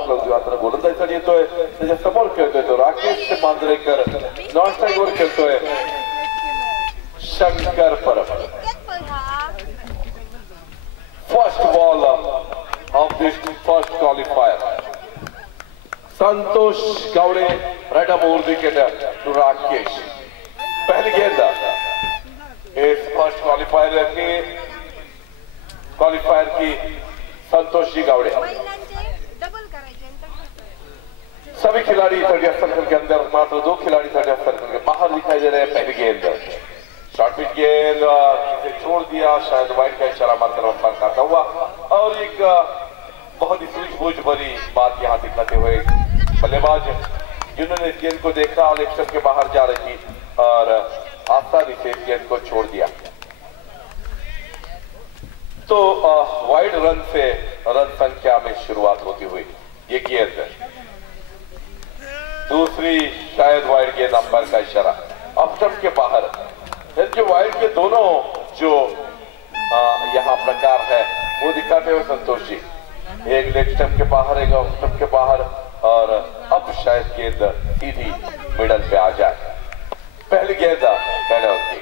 आपला उजव्या हाताला गोलंदाजीसाठी येतोय. त्याच्या समोर खेळतोय तो राकेश मांजरेकर. नॉन स्ट्राईक वर खेळतोय Shankar Parab. First ball of this first qualifier. Santosh Gawde right up over wicket to Rakesh. पहली गेंद इस फर्स्ट क्वालिफायर की संतोष जी गावड़े. सभी खिलाड़ी 30 सर्कल के अंदर, मात्र 2 खिलाड़ी 30 सर्कल के बाहर दिखाई दे रहे हैं. पहली गेंद शॉर्ट पिच गेंद इसे छोड़ दिया, शायद वाइड का इशारा मारकर अंपायर खाता हुआ. और एक बहुत ही सूझबूझ भरी बात यहाँ दिखाते हुए बल्लेबाज जिन्होंने इस गेंद को देखा और लेग स्टंप के बाहर जा रही और आसानी से इस गेंद को छोड़ दिया. तो वाइड रन से रन संख्या में शुरुआत होती हुई ये गेंद दूसरी शायद वाइड गेंद, अंपायर का इशारा ऑफ स्टंप के बाहर. जो वाइड के दोनों जो यहाँ प्रकार है वो दिखाते हुए संतोष जी. एक लेग स्टंप के बाहर, एक ऑफ स्टंप के बाहर और अब शायद गेंद सीधी मिडल पे आ जाए. पहली गेंद पहले होती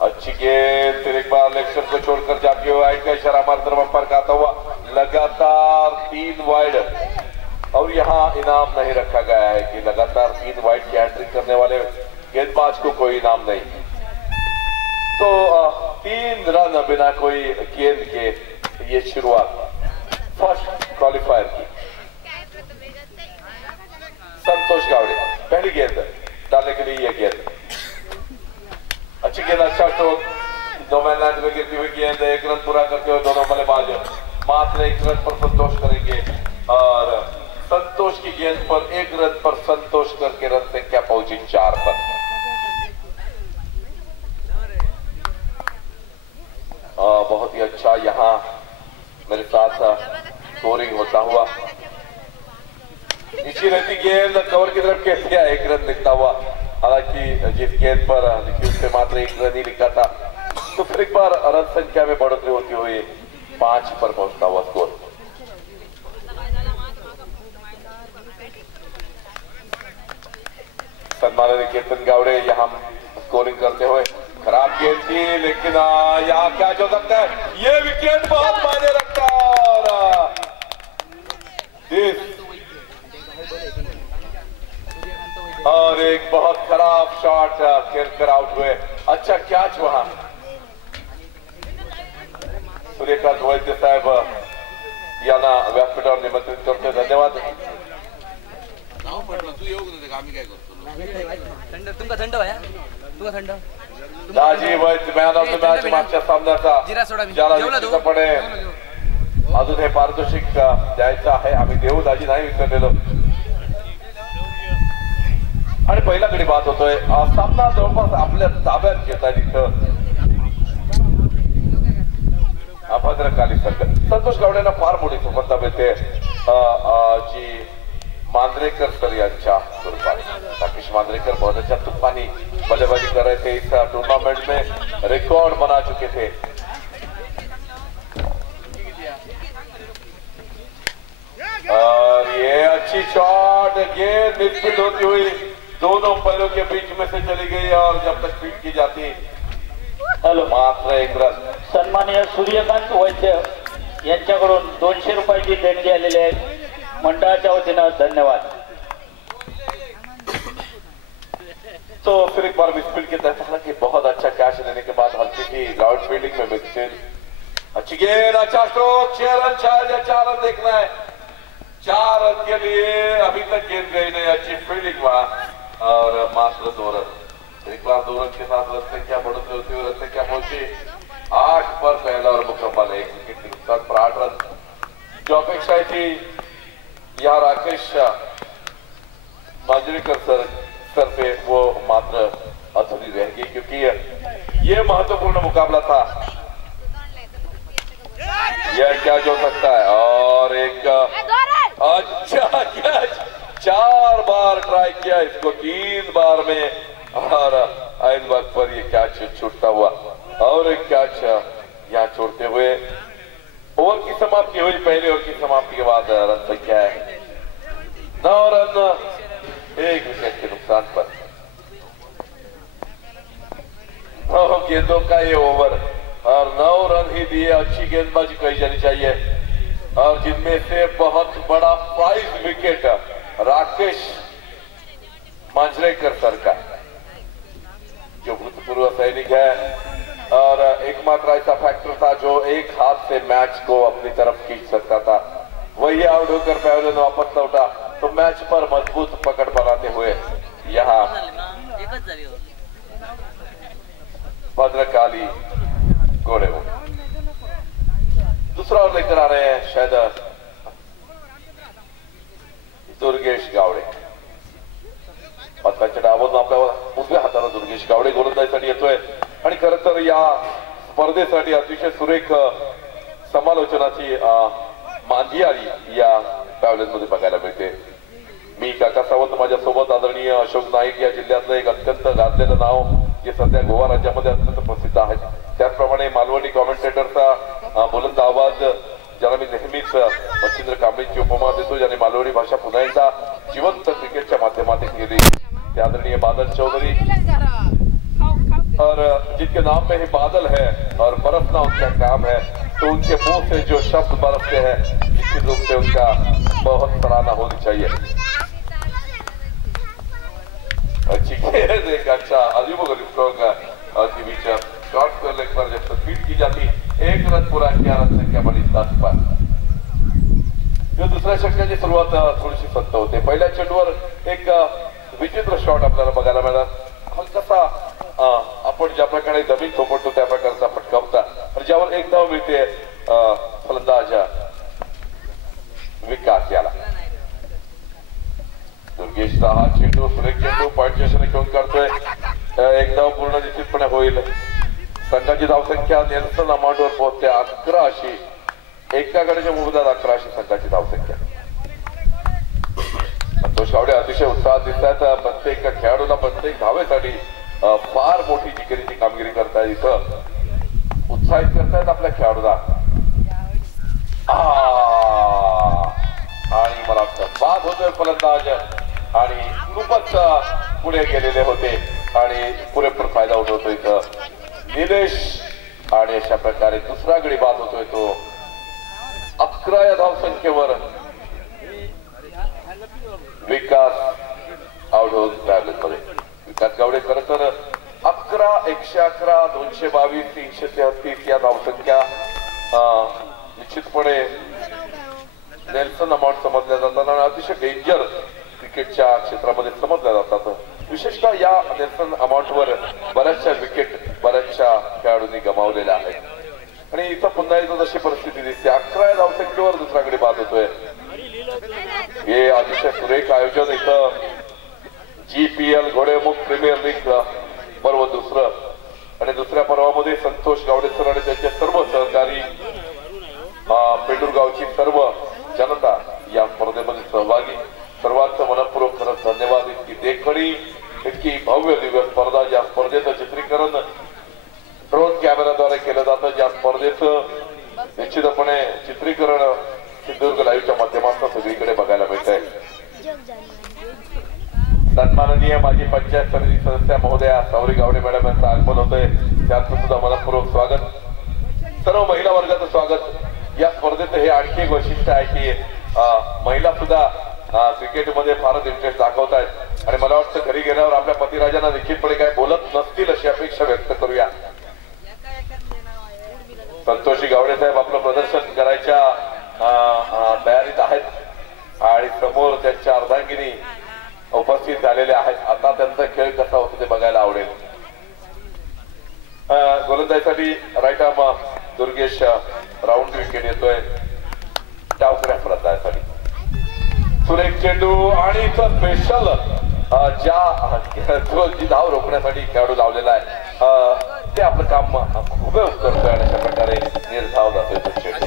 अच्छी गेंद. फिर एक बार लेग स्टंप को छोड़कर जाती हुई वाइड का इशारा मारकर अंपायर खाता हुआ. लगातार 3 वाइड और यहाँ इनाम नहीं रखा गया है कि लगातार 3 वाइड की हैट्रिक करने वाले गेंदबाज को कोई इनाम नहीं. तो 3 रन बिना कोई गेंद के ये शुरुआत फर्स्ट क्वालिफायर की. संतोष गावड़े पहली गेंद डालने के लिए ये गेंद अच्छी गेंद, अच्छा स्ट्रोक. 2 मैन लाइन में गिरती हुई गेंद. 1 रन पूरा करते हुए दोनों बल्लेबाज मात्र 1 रन पर संतोष करेंगे और संतोष की गेंद पर 1 रन पर संतोष करके रन संख्या पहुंची 4 पर. बहुत ही अच्छा यहाँ मेरे साथ स्कोरिंग होता हुआ. नीचे रहती गेंद कवर की तरफ खेल दिया, 1 रन लिखता हुआ. हालांकि जिस गेंद पर लिखी उससे मात्र 1 रन ही लिखा था. तो फिर एक बार रन संख्या में बढ़ोतरी होती हुई 5 पर पहुंचता हुआ स्कोर. सम्मानित केतन गावड़े यहाँ स्कोरिंग करते हुए. खराब गेंद थी लेकिन यहाँ क्या हो सकता है, ये विकेट बहुत मायने रखता है. और एक बहुत खराब शॉट खेलकर आउट हुए. अच्छा कैच वहां. सूर्यकांत वैद्य साहेब यांना व्यासपीठावर निमंत्रित करते. धन्यवाद. दाजी वैद्य मॅन ऑफ द मॅच मागच्या सामन्याचा ज्याला पणे अजून हे पारितोषिक द्यायचं आहे. आम्ही देऊ, दाजी नाही विसरलेलो. आणि पहिला गडी बाद होतोय. सामना जवळपास आपल्या ताब्यात घेता तिथं अभद्रकाली संकट. संतोष गावडेला फार मोठी सुखता मिळते जी मांजरेकर सर यांच्या स्वरूपात. राकेश मांजरेकर बहुत अच्छा तूफानी बल्लेबाजी कर रहे थे. इस टूर्नामेंट में रिकॉर्ड बना चुके थे. और ये अच्छी शॉट, गेंद मिडफील्ड होती हुई दोनों पैरों के बीच में से चली गई और जब तक फील्ड की जाती मात्र 1 रन. सन्माननीय सूर्यकांत वैद्य यांच्याकडून 200 रुपयाची देणगी आलेली आहे. मंडळाच्या वतीनं धन्यवाद. तो फिर एक बार मिडफील्ड की तरफ, हालांकि बहुत अच्छा कैच लेने के बाद हल्की सी ग्राउंड फील्डिंग में मिडफील्ड. अच्छी गेंद, अच्छा स्ट्रोक. 6 रन शायद या 4 रन देखना है. 4 रन के लिए अभी तक गेंद गई नहीं. अच्छी फील्डिंग वहां और मात्र 2 रन. एक बार 2 रन के साथ रन संख्या बढ़ोतरी होती हुई रन संख्या पहुंची 8 पर. पहला और मुकम्मल 1 विकेट के नुकसान पर 8 रन. जो अपेक्षा थी यहाँ राकेश मांजरेकर सर पे वो मात्र अधूरी रह गई क्योंकि ये महत्वपूर्ण मुकाबला था. यह क्या जो सकता है. और एक अच्छा कैच, 4 बार ट्राई किया इसको, 3 बार में और आइन वक्त पर ये कैच छूटता हुआ. और एक कैच यहाँ छोड़ते हुए ओवर की समाप्ति हुई। पहले ओवर की समाप्ति के बाद रन संख्या है 9 रन 1 विकेट के नुकसान पर। 9 गेंदों का ये ओवर और 9 रन ही दिए। अच्छी गेंदबाजी कही जानी चाहिए और जिनमें से बहुत बड़ा prize wicket Rakesh Manjrekar sir का, जो भूतपूर्व सैनिक है और एकमात्र ऐसा फैक्टर था जो एक हाथ से मैच को अपनी तरफ खींच सकता था, वही आउट होकर पैवेलियन वापस लौटा। तो मैच पर मजबूत पकड़ बनाते हुए यहाँ भद्रकाली घोड़े हो दूसरा ओवर लेकर आ रहे हैं शायद दुर्गेश गावडे। पत्त्याच्या डावातून आपल्या उजव्या हाताला दुर्गेश गावडे गोलंदाजीसाठी येतोय आणि खरं तर या स्पर्धेसाठी अतिशय सुरेख समालोचनाची मांदियाळी या पॅव्हलियन मध्ये बघायला मिळते। मी काका सावंत माझ्यासोबत आदरणीय अशोक नाईक या जिल्ह्यातलं एक अत्यंत गाजलेलं नाव जे सध्या गोवा राज्यामध्ये अत्यंत प्रसिद्ध आहे, त्याचप्रमाणे मालवणी कॉमेंटेटरचा बुलंद आवाज ज्याला मी नेहमीच मच्छिंद्र कांबळेंची उपमा देतो, ज्याने मालवणी भाषा पुन्हा एकदा जिवंत क्रिकेटच्या माध्यमातून केली, ते आदरणीय बादल चौधरी। और जिनके नाम में ही बादल है और बरसना उनका काम है, तो उनके मुंह से जो शब्द बरसते हैं निश्चित रूप से उनका बहुत सराहना होनी चाहिए। अच्छी गेंद, एक अच्छा अजीबोगरीब स्ट्रोक के बीच शॉर्ट कर लेग पर जब स्पीड की जाती, 1 रन पूरा किया, रन संख्या बड़ी 10 पर। जो दुसऱ्या षटकाची सुरुवात थोडीशी संत होते। पहिल्या चेंडूवर एक विचित्र शॉट आपल्याला बघायला मिळाला, हलकासा आपण ज्या प्रकारे जमीन थोपटतो त्या प्रकारचा फटका होता आणि ज्यावर एक धाव मिळते फलंदाज विकास याला। दुर्गेशचा हा चेंडू सुरेख चेंडू पॉइंटच्या दिशेने घेऊन काढतोय, एक धाव पूर्ण निश्चितपणे होईल। संघाची धावसंख्या नेल्सन अमाउंटवर पोहोचते 11 अशी, एका गडाच्या मुबदात 11 अशी संघाची धावसंख्या। संतोष गावडे अतिशय उत्साहात दिसतात, प्रत्येक खेळाडूला प्रत्येक धावेसाठी फार मोठी जिकिरीची कामगिरी करतायत, इथं उत्साहित करतायत आपल्या खेळाडूला। आणि मला वाटतं बाद होतोय फलंदाज आणि खूपच पुढे गेलेले होते आणि पुरेपूर फायदा उठवतो इथं निलेश आणि अशा प्रकारे दुसरा गडी बाद होतोय तो 11 या धावसंख्येवर विकास आउट होऊन मध्ये। विकास गावडे खरं तर 11, 111, 222, 333 या धावसंख्या निश्चितपणे नेल्सन अमाउंट समजल्या जातात आणि अतिशय डेंजर क्रिकेटच्या क्षेत्रामध्ये समजल्या जातात। विशेषतः या नेल्सन अमाउंटवर बऱ्याचशा विकेट बऱ्याचशा खेळाडूंनी गमावलेल्या आहेत आणि इथं पुन्हा एकदा तशी परिस्थिती दिसते। 11 या धावसंख्येवर दुसऱ्याकडे बाद होतोय। हे अतिशय सुरेख आयोजन इथं GPL घोडेमुख प्रीमियर लीग पर्व दुसरं आणि दुसऱ्या पर्वामध्ये संतोष गावडे सर आणि त्यांचे सर्व सहकारी, पेंडुरगावची सर्व जनता या स्पर्धेमध्ये सहभागी, सर्वांचं मनपूर्वक खरंच धन्यवाद। इतकी देखणी, इतकी भव्य दिव्य स्पर्धा, ज्या स्पर्धेचं चित्रीकरण ड्रोन कॅमेराद्वारे केलं जातं, ज्या स्पर्धेचं निश्चितपणे चित्रीकरण सिंधुदुर्ग लाईव्हच्या माध्यमातून सगळीकडे बघायला मिळतंय। सन्माननीय माजी पंचायत समिती सदस्य महोदया सौरी गावडे मॅडम यांचं आगमन होतंय, त्यांचं सुद्धा मनपूर्वक स्वागत, सर्व महिला वर्गाचं स्वागत। या स्पर्धेचं हे आणखी एक वैशिष्ट्य आहे की महिला सुद्धा क्रिकेटमध्ये फारच इंटरेस्ट दाखवतायत आणि मला वाटतं घरी गेल्यावर आपल्या पतिराजांना निश्चितपणे काय बोलत नसतील अशी अपेक्षा व्यक्त करूया। संतोषी गावडे साहेब आपलं प्रदर्शन करायच्या तयारीत आहेत आणि समोर त्यांच्या अर्धांगिनी उपस्थित झालेले आहेत। आता त्यांचा खेळ कसा होतो ते बघायला आवडेल। गोलंदाजीसाठी right arm Durgesh round wicket येतोय डावकऱ्या फलंदाजीसाठी। सुरेख चेंडू आणि स्पेशल जी धाव रोखण्यासाठी खेळाडू लावलेला आहे ते आपलं काम हुबेहूब करतोय आणि अशा प्रकारे निर्धाव जातोय तो चेंडू।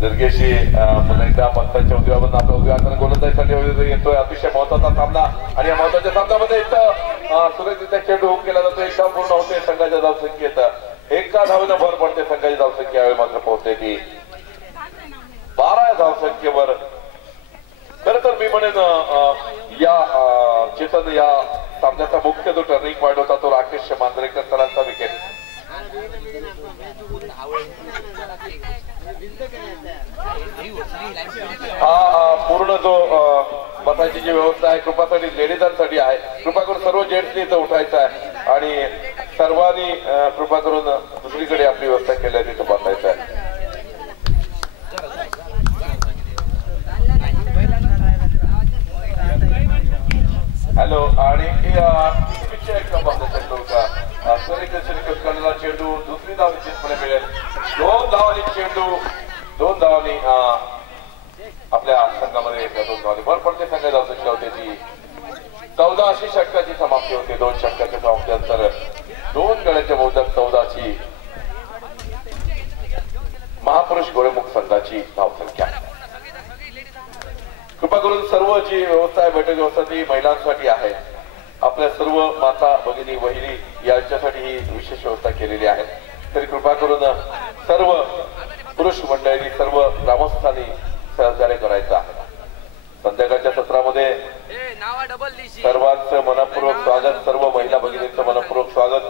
दुर्गेशी पुन्हा एकदा पंचांच्या उजव्यावरून आपल्या उजव्या हाताने गोलंदाजीसाठी येतोय। अतिशय महत्वाचा सामना आणि या महत्वाच्या सामन्यामध्ये सुरेखरित्या चेंडू हुक केला जातो. एक धाव पूर्ण होते संघाच्या धावसंख्येत. एका धावेनं भर पडते संघाची धावसंख्या यावेळी मात्र पोहोचते ती 12 धावसंख्येवर. खरं तर मी म्हणेन या चेतन या सामन्याचा मुख्य जो टर्निंग पॉइंट होता तो राकेश मांजरेकर सरांचा विकेट. हा पूर्ण जो बसायची जी व्यवस्था आहे कृपासाठी लेडीजांसाठी आहे. कृपा करून सर्व जेंट्सनी इथं उठायचं आहे आणि सर्वांनी कृपा करून दुसरीकडे आपली व्यवस्था केली आहे तिथं बसायचं आहे. हॅलो आणि चेंडू दुसरी धाव निश्चितपणे मिळेल. 2 धावांनी चेंडू 2 धावांनी आपल्या संघामध्ये 2 धावांनी भर पडते. संघ धावसंख्या होते ती 14 षटकाची समाप्ती होते. 2 षटकाच्या समाप्तीनंतर 2 गड्यांच्या मोदक 14 महापुरुष गोळेमुख संघाची धावसंख्या. कृपा करून सर्व जी व्यवस्था आहे बैठक व्यवस्था ती महिलांसाठी आहे. आपल्या सर्व माता भगिनी वहिनी यांच्यासाठी ही विशेष व्यवस्था केलेली आहे. तरी कृपा करून सर्व पुरुष मंडळी सर्व ग्रामस्थांनी सहकार्य करायचं आहे. संध्याकाळच्या सत्रामध्ये सर्वांचं मनपूर्वक स्वागत. सर्व महिला भगिनींचं मनपूर्वक स्वागत.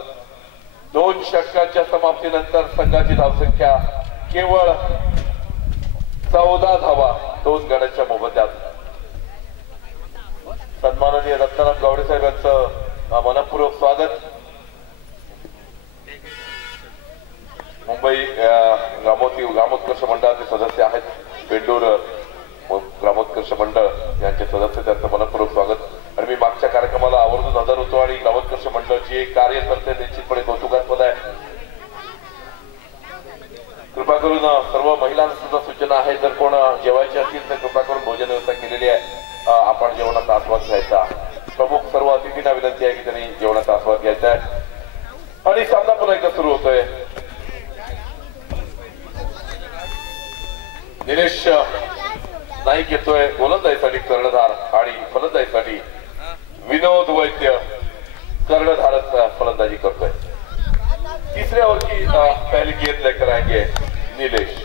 2 षटकांच्या समाप्तीनंतर संघाची धावसंख्या केवळ 14 धावा 2 गड्यांच्या मोबदल्यात. सन्माननीय दत्ताराम गावडे साहेब यांचं मनपूर्वक स्वागत. मुंबई ग्रामोत्कर्ष मंडळाचे सदस्य आहेत. बेंडूर ग्रामोत्कर्ष मंडळ यांचे सदस्य त्यांचं मनपूर्वक स्वागत. आणि मी मागच्या कार्यक्रमाला आवर्जून हजर होतो आणि ग्रामोत्कर्ष मंडळाची कार्य करते निश्चितपणे कौतुकास्पद आहे. कृपा करून सर्व महिलांना सुद्धा सूचना आहे जर कोण जेवायचे असतील तर कृपा करून भोजन व्यवस्था केलेली आहे. आपण जेवणाचा आस्वाद घ्यायचा. प्रमुख सर्व अतिथींना विनंती आहे की त्यांनी जेवणाचा आस्वाद घ्यायचा आहे. आणि सामना पुन्हा एकदा सुरू होतोय. निलेश नाईक येतोय गोलंदाजीसाठी कर्णधार आणि फलंदाजीसाठी विनोद वैद्य कर्णधारच फलंदाजी करतोय. तीसरे ओवर की पहली गेंद लेकर आएंगे नीलेश.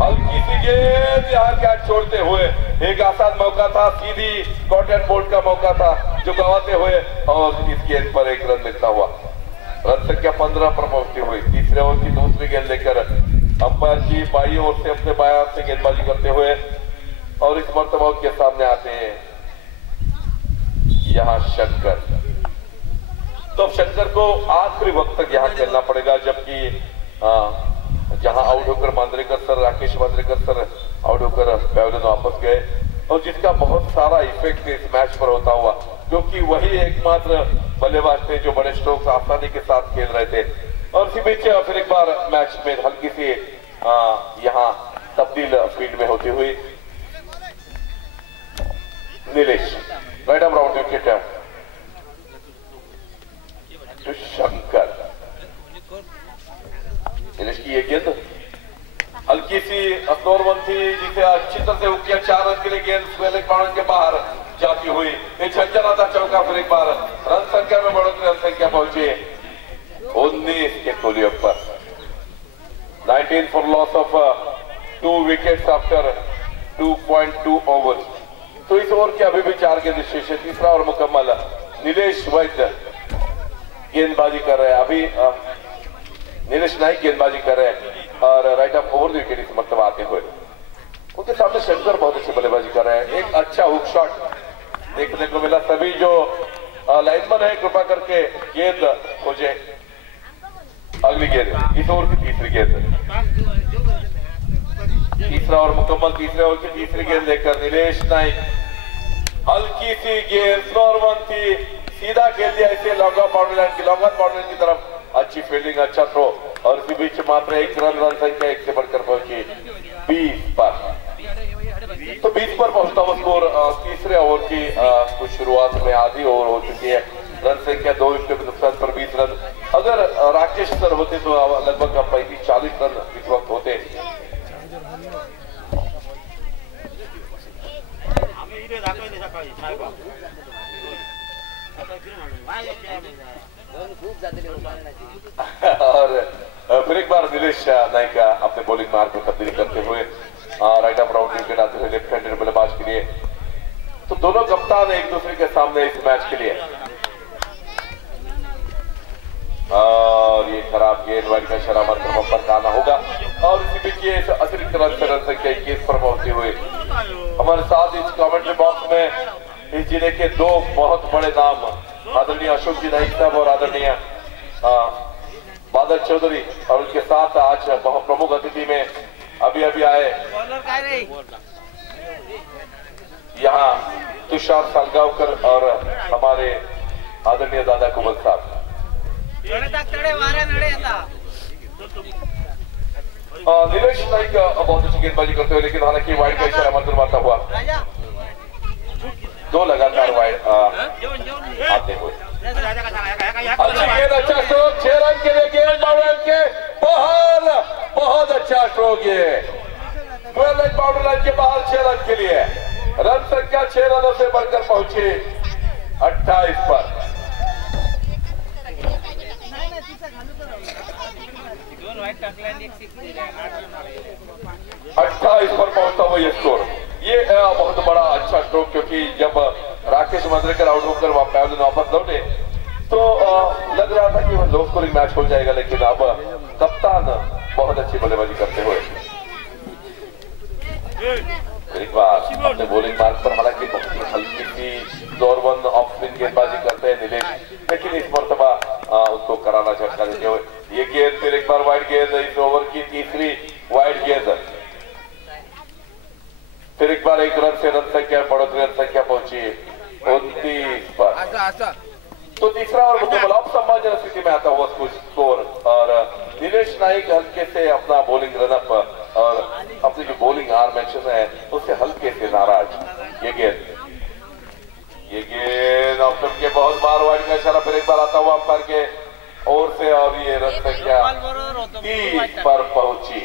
हल्की सी गेंद यहाँ कैच छोड़ते हुए एक आसान मौका था. सीधी कॉटन बोल्ट का मौका था जो गंवाते हुए और इस गेंद पर 1 रन मिलता हुआ. रन संख्या 15 पर पहुंचती हुई. तीसरे ओवर की दूसरी गेंद लेकर अंपायर जी बाई ओर से अपने बाएं हाथ से गेंदबाजी करते हुए और इस मर्तबा के सामने आते हैं यहाँ शंकर. तो शंकर को आखिरी वक्त तक यहाँ खेलना पड़ेगा. जबकि जहां आउट होकर Manjrekar sir Rakesh Manjrekar sir out होकर पैवेलियन वापस गए और जिसका बहुत सारा इफेक्ट इस मैच पर होता हुआ क्योंकि वही एकमात्र बल्लेबाज थे जो बड़े स्ट्रोक्स आसानी के साथ खेल रहे थे. और इसी बीच फिर एक बार मैच में हल्की सी यहाँ तब्दील फील्ड में होती हुई Nilesh right arm round wicket Shankar. Nilesh की ये गेंद हल्की सी स्लोअर थी जिसे अच्छी तरह से किया. 4 रन के लिए गेंद पहले कॉर्नर के बाहर जाती हुई. ये झंझनाता चौका. फिर एक बार रन संख्या में बढ़ोतरी. रन संख्या पहुंची 19 के कोलियों पर. 19 for loss of 2 wickets after 2.2 overs. तो इस ओवर के अभी भी 4 गेंद शेष है. तीसरा ओवर मुकम्मल. नीलेश वैद्य गेंदबाजी कर रहे हैं. अभी नीलेश नाइक गेंदबाजी कर रहे हैं और राइट ऑफ ओवर विकेट इस मरतबा आते हुए. उनके सामने शंकर बहुत अच्छी बल्लेबाजी कर रहे हैं. एक अच्छा हुक शॉट देखने को मिला. सभी जो लाइनमैन है कृपा करके गेंद खोजे. अगली गेंद इस ओवर की तीसरी गेंद. तीसरा ओवर मुकम्मल. तीसरे ओवर की तीसरी गेंद लेकर नीलेश नाइक हल्की सी गेंद स्लोअर वन थी सीधा खेल दिया इसे लॉन्ग ऑफ बाउंड्री लाइन की तरफ. अच्छी फील्डिंग अच्छा थ्रो और इसी बीच मात्र 1 रन. रन संख्या 1 से बढ़कर पहुंची 20 पर. तो 20 पर पहुंचता हुआ स्कोर तीसरे ओवर की कुछ शुरुआत में आधी ओवर हो चुकी है. रन संख्या 2 विकेट के नुकसान पर 20 रन. अगर राकेश सर होते तो लगभग 35-40 रन इस वक्त होते. और फिर एक बार नीलेश नाइक अपने बॉलिंग मार्ग में तब्दीली करते हुए राइट अप राउंड विकेट आते हुए लेफ्ट हैंडेड बल्लेबाज के लिए। तो दोनों कप्तान एक दूसरे के सामने इस मैच के लिए। और ये खराब गेंद वाइड का इशारा मतलब पर काना होगा और इसी बीच ये अतिरिक्त रन संख्या 21 पर पहुंचते हुए हमारे साथ इस कमेंट्री बॉक्स में इस जिले के दो बहुत बड़े नाम आदरणीय अशोक जी नाइक साहब और आदरणीय बादल चौधरी और उनके साथ आज बहुत प्रमुख अतिथि में अभी आए यहाँ तुषार सालगांवकर और हमारे आदरणीय दादा कुबल साहब। नीलेश नाइक बहुत अच्छी गेंदबाजी करते हुए लेकिन हालांकि वाइड का इशारा मंजूर मारता हुआ दो लगातार वाइड आते हुए अच्छी गेंद, अच्छा स्ट्रोक, 6 रन के लिए गेंद बाउंड्री के बाहर, बहुत अच्छा स्ट्रोक ये 12 रन बाउंड्री लाइन के बाहर 6 रन के लिए। रन संख्या 6 रनों से बढ़कर पहुंची 28 पर। पहुंचता हुआ ये स्कोर, ये बहुत बड़ा अच्छा स्ट्रोक क्योंकि जब राकेश मंद्रेकर आउट होकर वापस लौटे तो लग रहा था कि वो लो स्कोरिंग मैच हो जाएगा, लेकिन अब कप्तान बहुत अच्छी बल्लेबाजी करते हुए एक बार अपने बॉलिंग मार्ग पर हालांकि बहुत ही हल्की सी जोरबंद ऑफ स्पिन गेंदबाजी करते हैं नीलेश, लेकिन इस मरतबा उसको करारा झटका देते हुए ये गेंद फिर एक बार वाइड गेंद, इस ओवर की तीसरी वाइड गेंद, फिर एक बार एक रन से रन संख्या बढ़ोतरी रन संख्या पहुंची 29 पर। तो तीसरा और मुद्दा बलाप सम्मानजनक स्थिति में आता हुआ स्कोर और नीलेश नाइक हल्के से अपना बॉलिंग रनअप और अपनी जो बॉलिंग हार मेंशन है उससे हल्के से नाराज। ये गेंद ऑप्शन के बहुत बार वाइड का इशारा, फिर एक बार आता हुआ अंपायर के ओर से और ये रन संख्या 30 पर पहुंची।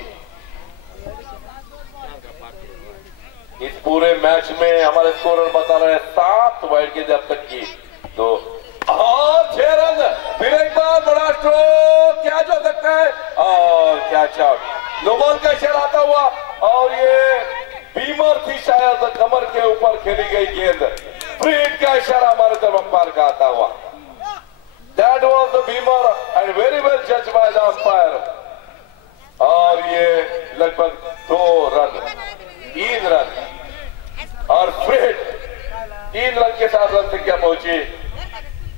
इस पूरे मैच में हमारे स्कोरर बता रहे हैं 7 वाइड गेंद अब तक की, तो 6 रन, फिर एक बार बड़ा स्ट्रोक, क्या जो सकता है और क्या शॉट, नो बॉल का इशारा आता हुआ और ये बीमर थी शायद कमर के ऊपर खेली गई गेंद, फ्री हिट का इशारा हमारे तरफ अंपायर का आता हुआ। दैट वाज द बीमर एंड वेरी वेल जज बाय द अंपायर और ये लगभग 2 रन 3 रन और फ्री हिट 3 रन के साथ रन संख्या पहुंची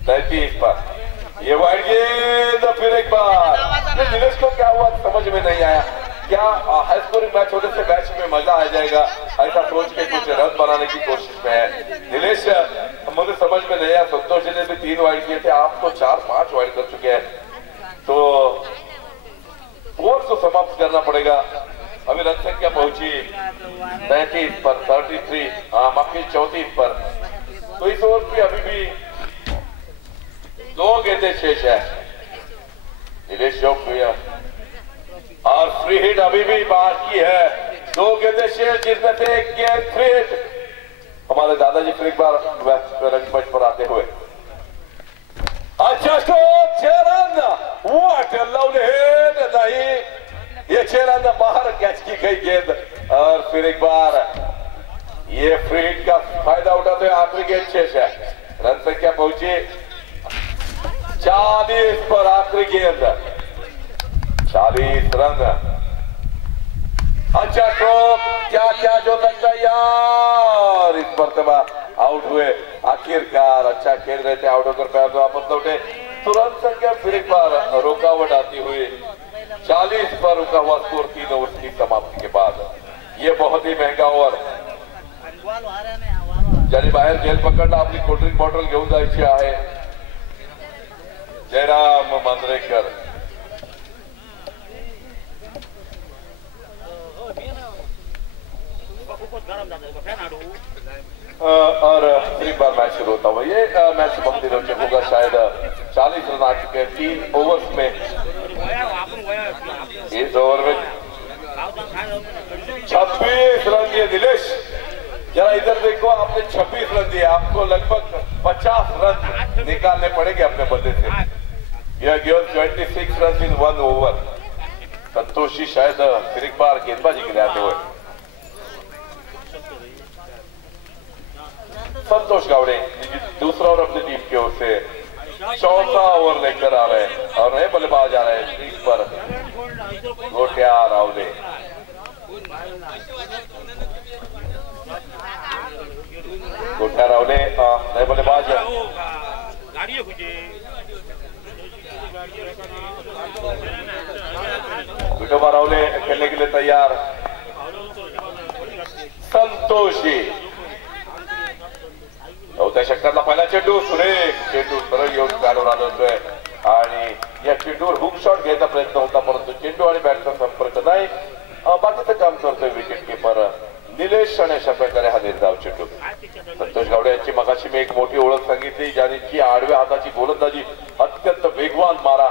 33 पर। ये वाइड गेंद, फिर एक बार नीलेश को क्या हुआ समझ में नहीं आया, क्या हाई स्कोरिंग मैच होने से मैच में मजा आ जाएगा ऐसा सोच के कुछ रन बनाने की कोशिश में है नीलेश, मुझे समझ में नहीं आया। संतोष जी ने भी 3 वाइड किए थे, आप तो 4-5 वाइड कर चुके हैं, तो स्कोर को समाप्त करना पड़ेगा। अभी रन संख्या पहुंची 33 पर 33 माफी 34 पर, तो इस ओवर की अभी भी 2 गेंदें शेष है। नीलेश जोग और फ्री हिट अभी भी बाकी है, 2 गेंदें शेष जिसमें से एक गेंद फ्री हिट। हमारे दादाजी फिर एक बार रंग मंच पर आते हुए अच्छा stroke, 6 run, what a lovely hit, नहीं ये 6 रन बाहर कैच की गई गेंद और फिर एक बार ये फ्री हिट का फायदा उठाते हुए आखिरी गेंद शेष है। रन संख्या पहुंची 40 पर, आखिरी गेंद 40 रन। अच्छा स्ट्रोक, क्या जो सकता यार, इस मरतबा आउट हुए आखिरकार, अच्छा खेल रहे थे, आउट होकर पैर वापस लौटे, तुरंत संख्या फिर एक बार रुकावट आती हुई 40 पर रुका हुआ स्कोर 3 ओवर की समाप्ति के बाद। ये बहुत ही महंगा ओवर, ज्यादा बाहेर जेल पकडला, आपली कोल्ड्रिंक बॉटल घेऊन जायची आहे। जयराम मांजरेकर और एक बार मैच शुरू होता हुआ, ये मैच बहुत ही रोचक होगा, शायद 40 रन आ चुके हैं 3 ओवर्स में। इस ओवर में 26 रन दिए नीलेश, जरा इधर देखो, आपने 26 रन दिए, आपको लगभग 50 रन निकालने पड़ेंगे अपने बल्ले से। यह given 26 run in 1 over. Santosh ji शायद फिर एक बार गेंदबाजी के लिए आते हुए। संतोष गावड़े दूसरा ओवर अपनी टीम की ओर से चौथा ओवर लेकर आ रहे हैं और नए बल्लेबाज आ रहे हैं क्रीज पर गोटिया रावले। गोटिया रावले नए बल्लेबाज। विठोबा रावले खेलने के लिए तैयार। संतोष जी चौथ्या षटकातला पहिला चेंडू, सुरेख चेंडू सरळ येऊन बॅटवर आदळतोय आणि या चेंडूवर हुक शॉट घ्यायचा प्रयत्न होता, परंतु चेंडू आणि बॅटचा संपर्क नाही। बाकीचं काम करतोय विकेट किपर निलेश आणि अशा प्रकारे हा निर्धाव चेंडू। संतोष गावडे यांची मगाशी मी एक मोठी ओळख सांगितली, ज्यांची आडव्या हाताची गोलंदाजी, अत्यंत वेगवान मारा,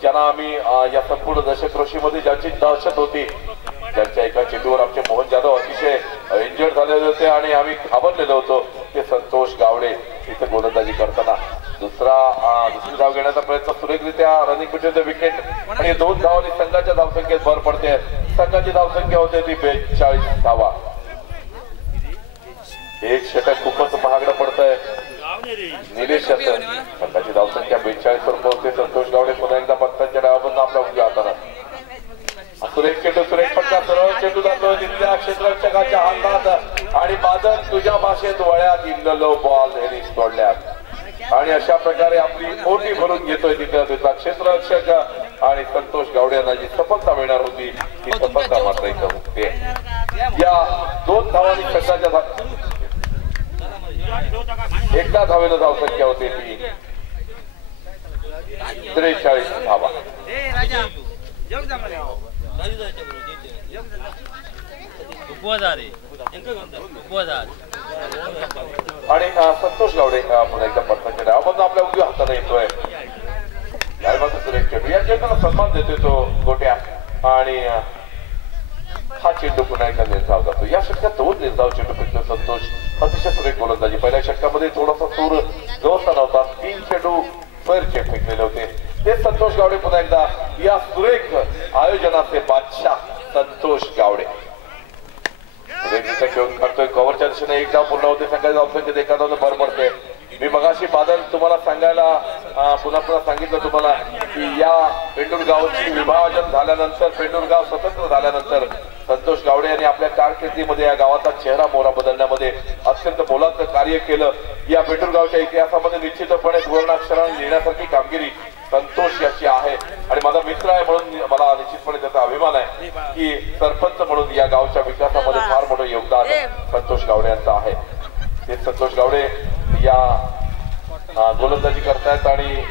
ज्यांना आम्ही या संपूर्ण दशकरोशीमध्ये ज्यांची दहशत होती, ज्यांच्या एका चेंडूवर आमचे मोहन जाधव अतिशय इंजर्ड झालेले होते आणि आम्ही घाबरलेलो होतो, ते संतोष गावडे इथे गोलंदाजी करताना दुसरी धाव घेण्याचा प्रयत्न सुरेखरित्या रनिंग बिटवीन द विकेट आणि 2 धावांनी संघाच्या धावसंख्येत भर पडते। संघाची धावसंख्या होते ती 42 धावा। एक षटक खूपच महागडं पडतंय निलेश शतक। संघाची धावसंख्या 42 वर पोहोचते। संतोष गावडे पुन्हा एकदा पंचांच्या डावाबंद आपल्या उजव्या हातानं सुरेख चेंडू, सुरेख फटका, सरळ चेंडू जातोय तिथल्या क्षेत्ररक्षकाच्या हातात आणि बादल तुझ्या भाषेत वळ्यात इल्लो बॉल यांनी सोडल्यात आणि अशा प्रकारे आपली ओटी भरून घेतोय तिथला क्षेत्ररक्षक आणि संतोष गावडे यांना जी सफलता मिळणार होती ती सफलता मात्र इथं हुकते। या 2 धावांनी संघाच्या एका धावेनं धावसंख्या होते ती 43 धावा। आणि संतोष गावडे पुन्हा एकदा पटकन डावाबंद आपल्या उजव्या हाताने येतोय। या चेंडूला सन्मान देतोय तो गोट्या आणि हा चेंडू पुन्हा एकदा निर्धाव जातो। या षटकात 2 निर्धाव चेंडू फेकतो संतोष, अतिशय सुरेख गोलंदाजी। पहिल्या षटकामध्ये थोडासा सूर जोरचा नव्हता, 3 चेंडू फैर चेक फेकलेले होते। ते संतोष गावडे पुन्हा एकदा या सुरेख आयोजनाचे बादशाह संतोष गावडे घेऊन करतोय। कव्हरच्या दिशेने एक धाव पूर्ण होते, संघाच्या धावसंख्येत एका धावनं भर पडते। मी मगाशी बादल तुम्हाला सांगायला पुन्हा सांगितलं तुम्हाला की या पेंडुरगावची विभाजन झाल्यानंतर, पेंडुरगाव स्वतंत्र झाल्यानंतर संतोष गावडे यांनी आपल्या कारकिर्दीमध्ये या गावाचा चेहरा मोहरा बदलण्यामध्ये अत्यंत मोलाचं कार्य केलं। या पेंडुरगावच्या इतिहासामध्ये निश्चितपणे सुवर्णाक्षराने लिहिण्यासारखी कामगिरी संतोष याची आहे आणि माझा मित्र आहे म्हणून मला निश्चितपणे त्याचा अभिमान आहे की सरपंच म्हणून या गावच्या विकासामध्ये फार मोठं योगदान संतोष गावडे यांचं आहे। ते संतोष गावडे या गोलंदाजी करतायत आणि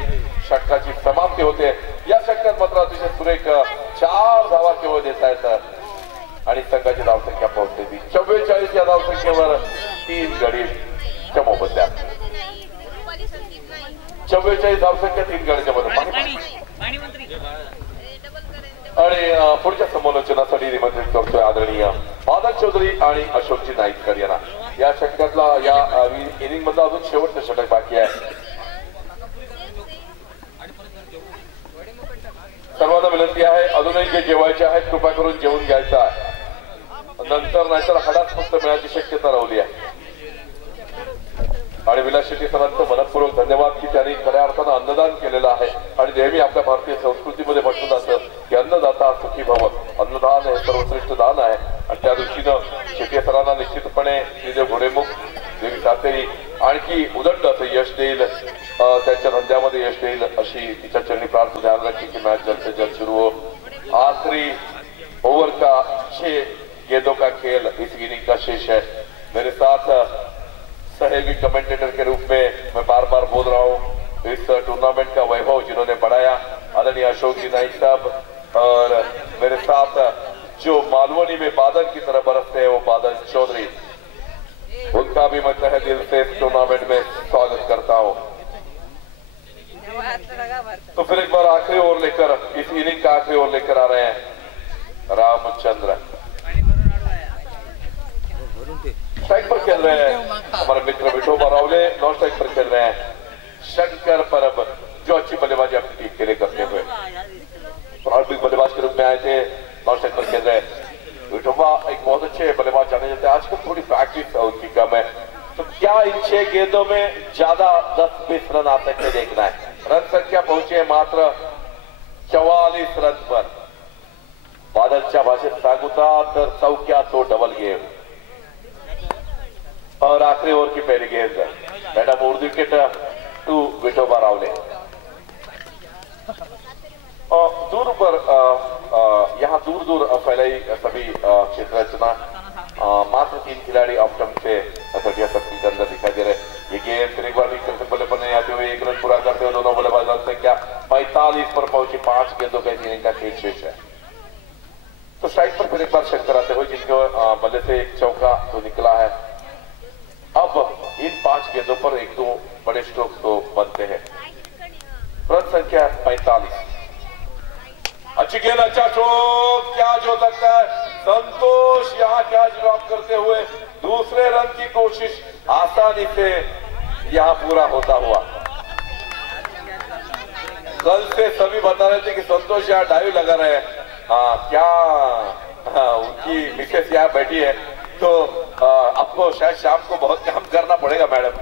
षटकाची समाप्ती होते। या षटकात मात्र अतिशय सुरेख 4 धावा केवळ देत आहेत आणि संघाची धावसंख्या पोहोचते ती 44 या धावसंख्येवर 3 गडी मोबदल्यात। 44 धावसंख्या 3 गड्याच्या मध्ये आणि पुढच्या समालोचनासाठी निमंत्रित करतोय आदरणीय बादल चौधरी आणि अशोकजी नाईककर यांना। या षटकातला या इनिंग मधला अजून शेवटचं षटक बाकी आहे। सर्वांना विनंती आहे अजूनही जे जेवायचे आहेत कृपा करून जेवून घ्यायचं आहे, नंतर नाहीतर हडात फक्त मिळायची शक्यता राहिली आहे। आणि विलास शेट्टी सरांचं मनपूर्वक धन्यवाद की त्यांनी खऱ्या अर्थानं अन्नदान केलेलं आहे आणि नेहमी आपल्या भारतीय संस्कृतीमध्ये म्हटलं जातं की अन्नदाता सुखी भव। अन्नदान हे सर्वश्रेष्ठ दान आहे आणि त्या दृष्टीनं शेट्टी सरांना निश्चितपणे श्रीदेव घोडेमुख, देवी सातेरी आणखी उदंड असं यश देईल, त्यांच्या धंद्यामध्ये यश देईल अशी तिच्या चरणी प्रार्थना। ध्यान रखी की मैच जल्द से जल्द शुरू हो। आखिरी ओवर का 6 गेंदों का खेल इस इनिंग का शेष है। मेरे साथ सहयोगी कमेंटेटर के रूप में मैं बार बार बोल रहा हूँ इस टूर्नामेंट का वैभव जिन्होंने बढ़ाया आदरणीय अशोक जी नाइक साहब, और मेरे साथ जो मालवनी में बादल की तरह बरसते हैं वो बादल चौधरी, उनका भी मैं तहे दिल से इस टूर्नामेंट में स्वागत करता हूँ। तो फिर एक बार आखिरी ओवर लेकर, इस इनिंग का आखिरी ओवर लेकर आ रहे हैं रामचंद्र। स्ट्राइक पर खेल नॉन स्ट्राइक पर खेल रहे हैं शंकर परब, जो अच्छी बल्लेबाजी अपनी टीम के लिए करते हुए प्रारंभिक बल्लेबाज के रूप में आए थे, नॉन स्ट्राइक पर खेल रहे हैं। विठोबा एक बहुत अच्छे बल्लेबाज जाने जाते हैं, आजकल थोड़ी प्रैक्टिस उनकी कम है, तो क्या इन 6 गेंदों में ज्यादा 10-20 रन आ सकते देखना है। रन संख्या पहुंचे मात्र 44 रन पर। बादलच्या भाषेत सांगूता तर चौक्या तो डबल गेम। और आखिरी ओवर की पहली गेंद मैडम उर्दू विकेट टू विठोबा रावले। दूर पर यहाँ दूर दूर फैलाई सभी क्षेत्र रचना, मात्र 3 खिलाड़ी ऑप्टम से 30 के अंदर दिखाई दे रहे। ये गेंद फिर एक बार बल्ले बनने आते हुए 1 रन पूरा करते हुए दोनों बल्लेबाज रन संख्या 45 पर पहुंची। 5 गेंदों का इनिंग का खेल शेष है। तो स्ट्राइक पर फिर एक बार शंकर आते हुए, जिनको बल्ले से एक चौका तो निकला है। अब इन 5 गेंदों पर 1-2 बड़े स्ट्रोक तो बनते हैं। रन संख्या 45। अच्छी गेंद, अच्छा स्ट्रोक, क्या जो लगता है संतोष यहाँ कैच ड्रॉप करते हुए दूसरे रन की कोशिश आसानी से यहाँ पूरा होता हुआ। कल से सभी बता रहे थे कि संतोष यहाँ डाइव लगा रहे हैं, क्या उनकी मिसेस यहाँ बैठी है, तो आपको शायद शाम को बहुत काम करना पड़ेगा मैडम।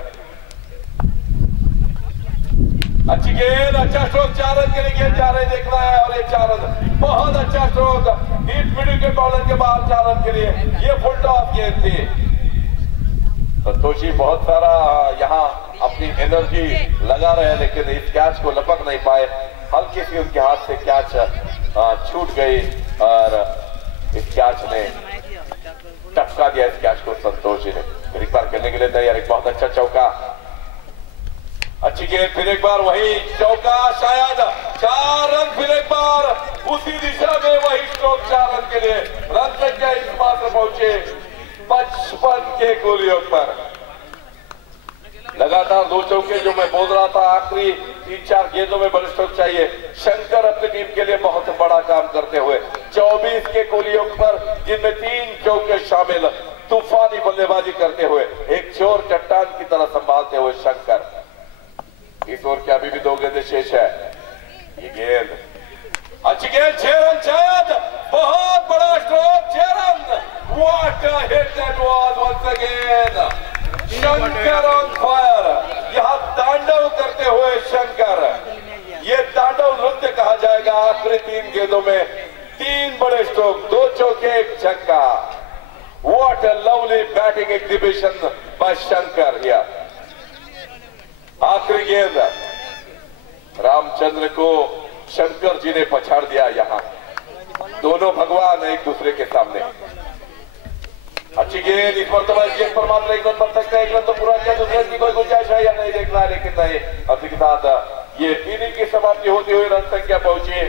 अच्छी गेंद, अच्छा स्ट्रोक, 4 रन के लिए गेंद जा रहे देखना है, और ये 4 रन, बहुत अच्छा स्ट्रोक, डीप मिडिल के बॉलर के बाद 4 रन के लिए। ये फुल टॉप गेंद थी। संतोषी बहुत सारा यहाँ अपनी एनर्जी लगा रहे हैं, लेकिन इस कैच को लपक नहीं पाए। हल्की सी उनके हाथ से कैच छूट गई और इस कैच ने टपका दिया इस कैच को संतोषी ने। फिर एक बार खेलने के लिए तैयार, एक बहुत अच्छा चौका, अच्छी गेंद, फिर एक बार वही चौका, शायद 4 रन, फिर एक बार उसी दिशा में वही स्ट्रोक 4 रन के लिए। रन संख्या इस मात्र पहुंचे 55 के गोलियों पर। लगातार 2 चौके जो मैं बोल रहा था, आखिरी 3-4 गेंदों में बड़े स्ट्रोक चाहिए। शंकर अपनी टीम के लिए बहुत बड़ा काम करते हुए 24 के गोलियों पर, जिनमें 3 चौके शामिल, तूफानी बल्लेबाजी करते हुए एक चोर चट्टान की तरह संभालते हुए शंकर। इस ओवर के अभी भी 2 गेंदें शेष है। ये गेंद, अच्छी गेंद, 6 रन, शायद बहुत बड़ा stroke, 6 run. What a hit that was once again. Shankar on fire, यहाँ तांडव करते हुए शंकर, ये तांडव नृत्य कहा जाएगा। आखिरी 3 गेंदों में 3 बड़े स्ट्रोक, 2 चौके, 1 छक्का। What a lovely batting exhibition by Shankar here. आखिरी गेंद, रामचंद्र को शंकर जी ने पछाड़ दिया। यहाँ दोनों भगवान एक दूसरे के सामने। अच्छी गेंद, इस मरतबा इस गेंद पर मात्र 1 रन बन सकता है। 1 रन तो पूरा किया, दूसरे की कोई गुंजाइश है या नहीं देखना है, लेकिन नहीं। अभी के साथ ये इनिंग की समाप्ति होती हुई रन संख्या पहुंची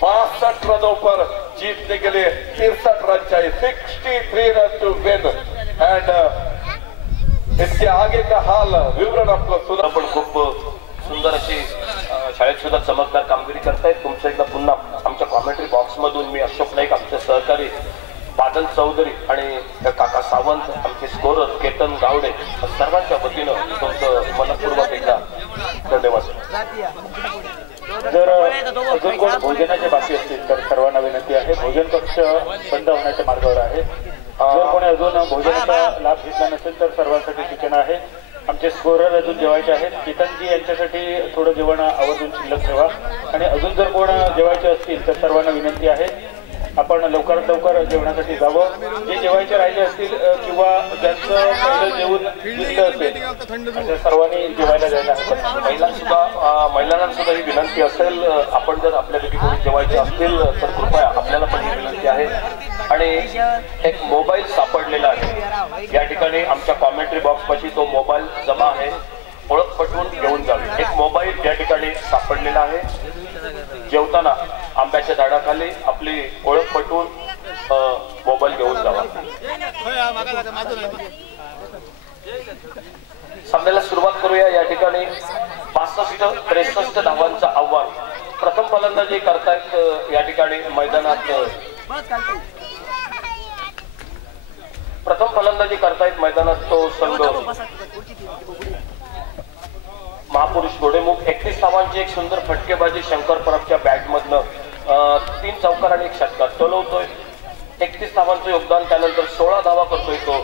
62 रनों पर। जीतने के लिए 63 रन चाहिए, 63 रन टू विन। एंड इसके आगे का हाल विवरण आपको सुना, पण खूप सुंदर अशी शाळेत सुद्धा चमकदार कामगिरी करतायत। तुमचं एकदा पुन्हा आमच्या कॉमेंट्री बॉक्स मधून मी अशोक नाईक, आमचे सहकारी बादल चौधरी आणि काका सावंत, आमचे स्कोरर केतन गावडे, सर्वांच्या वतीनं तुमचं मनपूर्वक एकदा धन्यवाद। जर अजून कोण भोजनाचे बाकी असतील तर सर्वांना विनंती आहे, भोजन कक्ष बंद होण्याच्या मार्गावर आहे। जर कोणी अजून भोजनाचा लाभ घेतला नसेल तर सर्वांसाठी सूचना आहे। आमचे स्कोरर अजून जेवायचे आहेत, केतनजी यांच्यासाठी थोडं जेवण आवर्जून शिल्लक ठेवा। आणि अजून जर कोण जेवायचे असतील तर सर्वांना विनंती आहे, आपण लवकरात लवकर जेवणासाठी जावं। जे जेवायचे राहिले असतील किंवा ज्यांचं पहिलं जेवण दिलं असेल अशा सर्वांनी जेवायला जायला हवं। महिलांना सुद्धा ही विनंती असेल, आपण जर आपल्यापैकी कोणी जेवायचे असतील तर कृपया आपल्याला पण ही विनंती आहे। आणि एक मोबाईल सापडलेला आहे या ठिकाणी, आमच्या कॉमेंट्री बॉक्स पाशी तो मोबाईल जमा आहे, ओळख पटवून घेऊन जावे। एक मोबाईल या ठिकाणी सापडलेला आहे, जेवताना आंब्याच्या झाडाखाली आपली ओळख पटवून मोबाईल घेऊन जावा। सामन्याला सुरुवात करूया। या ठिकाणी 65-63 धावांचं आव्हान प्रथम फलंदाजी करतायत या ठिकाणी मैदानात प्रथम फलंदाजी करतायत मैदानात तो संघ महापुरुष घोडेमुख. 31 धावांची एक सुंदर फटकेबाजी शंकर परबच्या बॅट मधनं 3 चौकार आणि 1 षटकार टोलवतोय. 31 धावांचं योगदान. त्यानंतर 16 धावा करतोय तो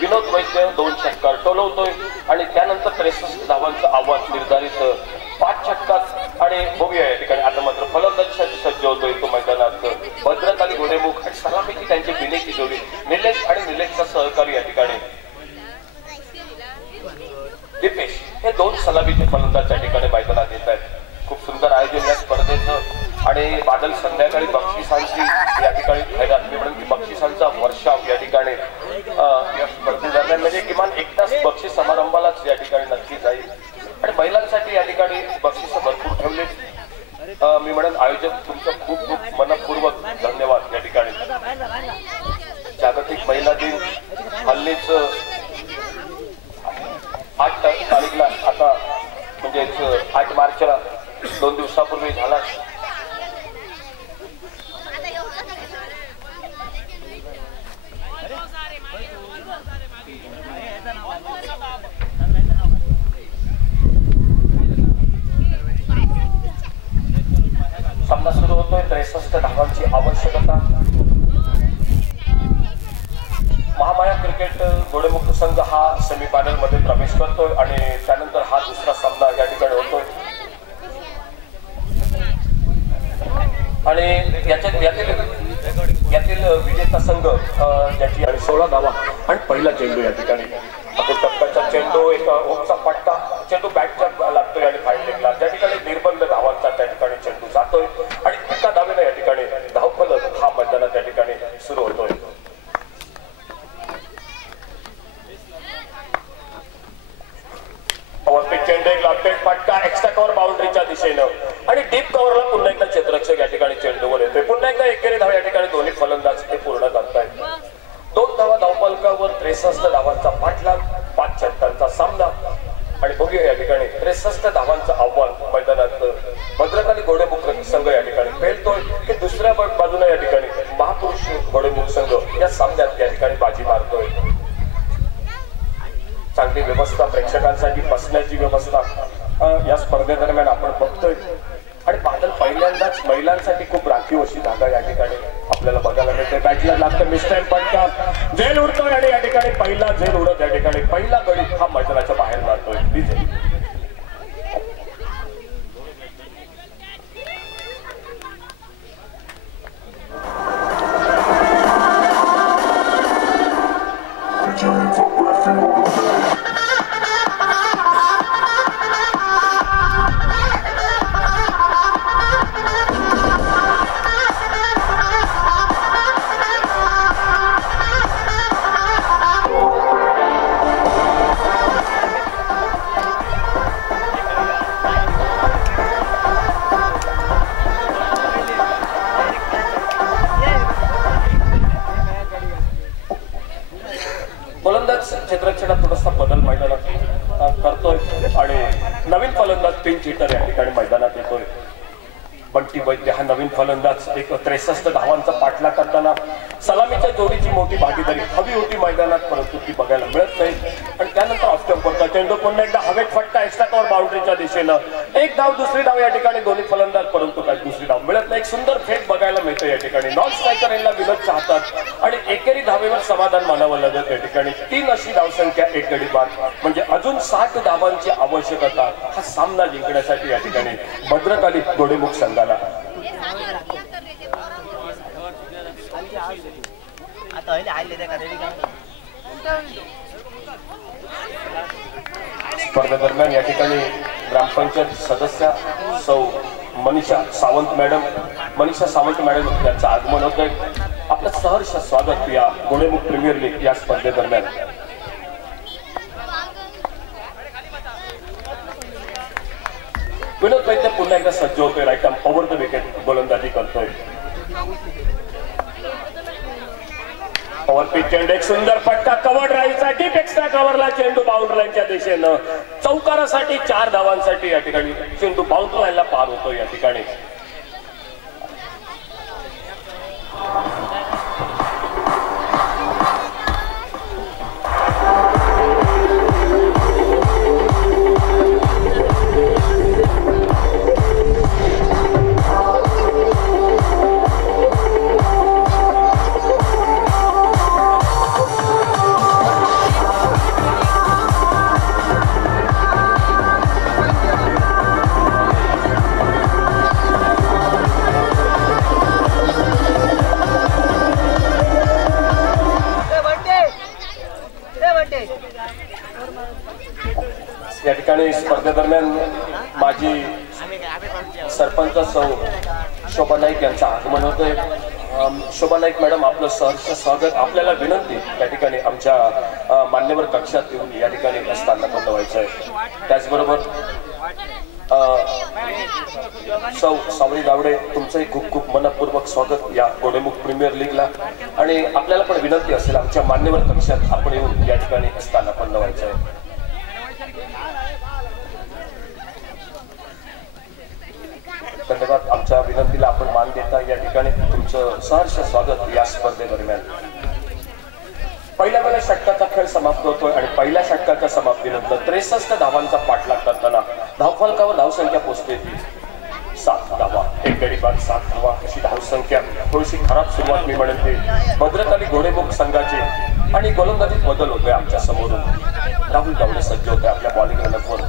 विनोद वैद्य 2 षटकार टोलवतोय आणि त्यानंतर 63 धावांचं आव्हान निर्धारित 5 षटकार. आणि बघूया या ठिकाणी आता मात्र फलंदाजीसाठी सज्ज होतोय तो मैदानात भद्रकाली घोडेमुख आणि सलामीची त्यांची बिनेची जोडी निलेश आणि निलेशचा सहकारी या ठिकाणी दीपेश हे 2 सलामीचे फलंदाज त्या ठिकाणी मैदानात येत आहेत. खूप सुंदर आयोजन या स्पर्धेचं आणि बादल संध्याकाळी बक्षिसांची या ठिकाणी जाहिरात. मी म्हणून की बक्षिसांचा वर्षाव या ठिकाणी या स्पर्धेदरम्यान म्हणजे किमान 1 तास बक्षीस समारंभालाच या ठिकाणी नक्की जाईल आणि महिलांसाठी या ठिकाणी बक्षिसं भरपूर ठेवले. मी म्हणेन आयोजक तुमचं खूप खूप मनपूर्वक धन्यवाद. या ठिकाणी जागतिक महिला दिन हल्लीच 8 तारीखला आता म्हणजेच 8 मार्चला 2 दिवसापूर्वी झाला. सामना सुरू होतोय. 63 धावांची आवश्यकता. महामाया क्रिकेट घोडेमुख संघ हा सेमीफायनल मध्ये प्रवेश करतोय आणि त्यानंतर हा दुसरा सामना या ठिकाणी होतोय आणि यातील विजेता संघ ज्याची 16 धावा आणि पहिला चेंडू या ठिकाणी आपण टप्प्याचा चेंडू एक ओमचा फटका चेंडू बॅटच्या लागतोय आणि फाईट लेगला त्या ठिकाणी निर्बंध धावांचा त्या ठिकाणी चेंडू जातोय आणि एका धावेनं या ठिकाणी धावफलक हा मैदानात या ठिकाणी सुरू होतोय. चेंडू एक लागतोय फटका एक्स्ट्रा कव्हर बाउंड्रीच्या दिशेनं आणि डीप कव्हरला पुन्हा एकदा क्षेत्ररक्षक या ठिकाणी चेंडूवर येतोय. पुन्हा एकदा एकेरी धाव या ठिकाणी दोन्ही फलंदाज ते पूर्ण करतायत. 2 धावा धावफलकावर 63 धावांचा पाठलाग 5 षटकांचा सामना आणि बघूया या ठिकाणी 63 धावांचं आव्हान मैदानात भद्रकाली घोडेमुख संघ या ठिकाणी पेलतोय की दुसऱ्या बाजूने या ठिकाणी महापुरुष घोडेमुख संघ या सामन्यात या ठिकाणी बाजी मारतोय. चांगली व्यवस्था प्रेक्षकांसाठी बसण्याची व्यवस्था या स्पर्धेदरम्यान आपण बघतोय आणि बादल पहिल्यांदाच महिलांसाठी खूप राखीव अशी जागा या ठिकाणी आपल्याला बघायला मिळते. बॅटला लागतं मिस्टाईम फटका झेल उडतोय आणि या ठिकाणी पहिला झेल उडत या ठिकाणी पहिला गडी हा मैदानाच्या बाहेर मारतोय. क्षेत्ररक्षणात थोडासा बदल मैदानात करतोय आणि नवीन फलंदाज पिंच हिटर या ठिकाणी मैदानात येतोय. बंटी वैद्य हा नवीन फलंदाज एक 63 धावांचा पाठलाग करताना सलामीच्या जोडीची मोठी भागीदारी हवी होती मैदानात परंतु ती बघायला मिळत नाही आणि त्यानंतर ऑफ स्टंपवरचा चेंडू पुन्हा एकदा हवेत फटका एक्स्ट्रा कव्हर बाउंड्रीच्या दिशेनं 1 धाव 2री धाव या ठिकाणी दोन्ही फलंदाज परंतु काही 2री धाव मिळत नाही. एक सुंदर फेक बघायला मिळतं या ठिकाणी. नॉन स्ट्रायकर यांना विनोद चाहतात आणि एकेरी धावेवर समाधान मानावं लागत. या ठिकाणी 3 अशी धावसंख्या 1 गडी बाद म्हणजे अजून 60 धावांची आवश्यकता हा सामना जिंकण्यासाठी या ठिकाणी भद्रकाली घोडेमुख संघाला. स्पर्धेदरम्यान या ठिकाणी ग्रामपंचायत सदस्य सौ मनीषा सावंत मॅडम यांचं आगमन होतंय. आपलं सहर्ष स्वागत या घोडेमुख प्रीमियर लीग या स्पर्धेदरम्यान. विनोद वैद्य पुन्हा एकदा सज्ज होतोय. Right arm over the wicket गोलंदाजी करतोय. ओव्हरपिच चेंडू एक सुंदर फटका कव्हर ड्राईव्हचा डीप एक्स्ट्रा कव्हरला चेंडू बाउंड्री लाईनच्या दिशेनं चौकारासाठी 4 धावांसाठी या ठिकाणी चेंडू बाउंड्री लाईनला पार होतोय. या ठिकाणी ठिकाणी स्पर्धेदरम्यान माजी सरपंच सौ शोभा नाईक यांचं आगमन होतंय. शोभा नाईक मॅडम, आपलं सहर्ष स्वागत. आपल्याला विनंती त्या ठिकाणी आमच्या मान्यवर कक्षात येऊन या ठिकाणी स्थान नोंदवायचं आहे. त्याचबरोबर सौ सावळी गावडे, तुमचंही खूप खूप मनपूर्वक स्वागत या घोडेमुख प्रीमियर लीगला. आणि आपल्याला पण विनंती असेल आमच्या मान्यवर कक्षात आपण येऊन या ठिकाणी स्थान नोंदवायचं आहे. धन्यवाद. आमच्या विनंतीला आपण मान देता या ठिकाणी तुमचं सहर्ष स्वागत या स्पर्धेदरम्यान. पहिल्या षटकाचा खेळ समाप्त होतोय आणि पहिल्या षटकाच्या समाप्तीनंतर 63 धावांचा पाठलाग करताना धावफलकावर धावसंख्या पोहोचते 7 धावा. एक गडी बाद 7 धावा अशी धावसंख्या. थोडीशी खराब सुरुवात मी म्हणेन ते भद्रकाली घोडेमुख संघाचे. आणि गोलंदाजीत बदल होतोय आमच्या समोरून. राहुल गावडे सज्ज होते आपल्या बॉलिंग रनअपवर.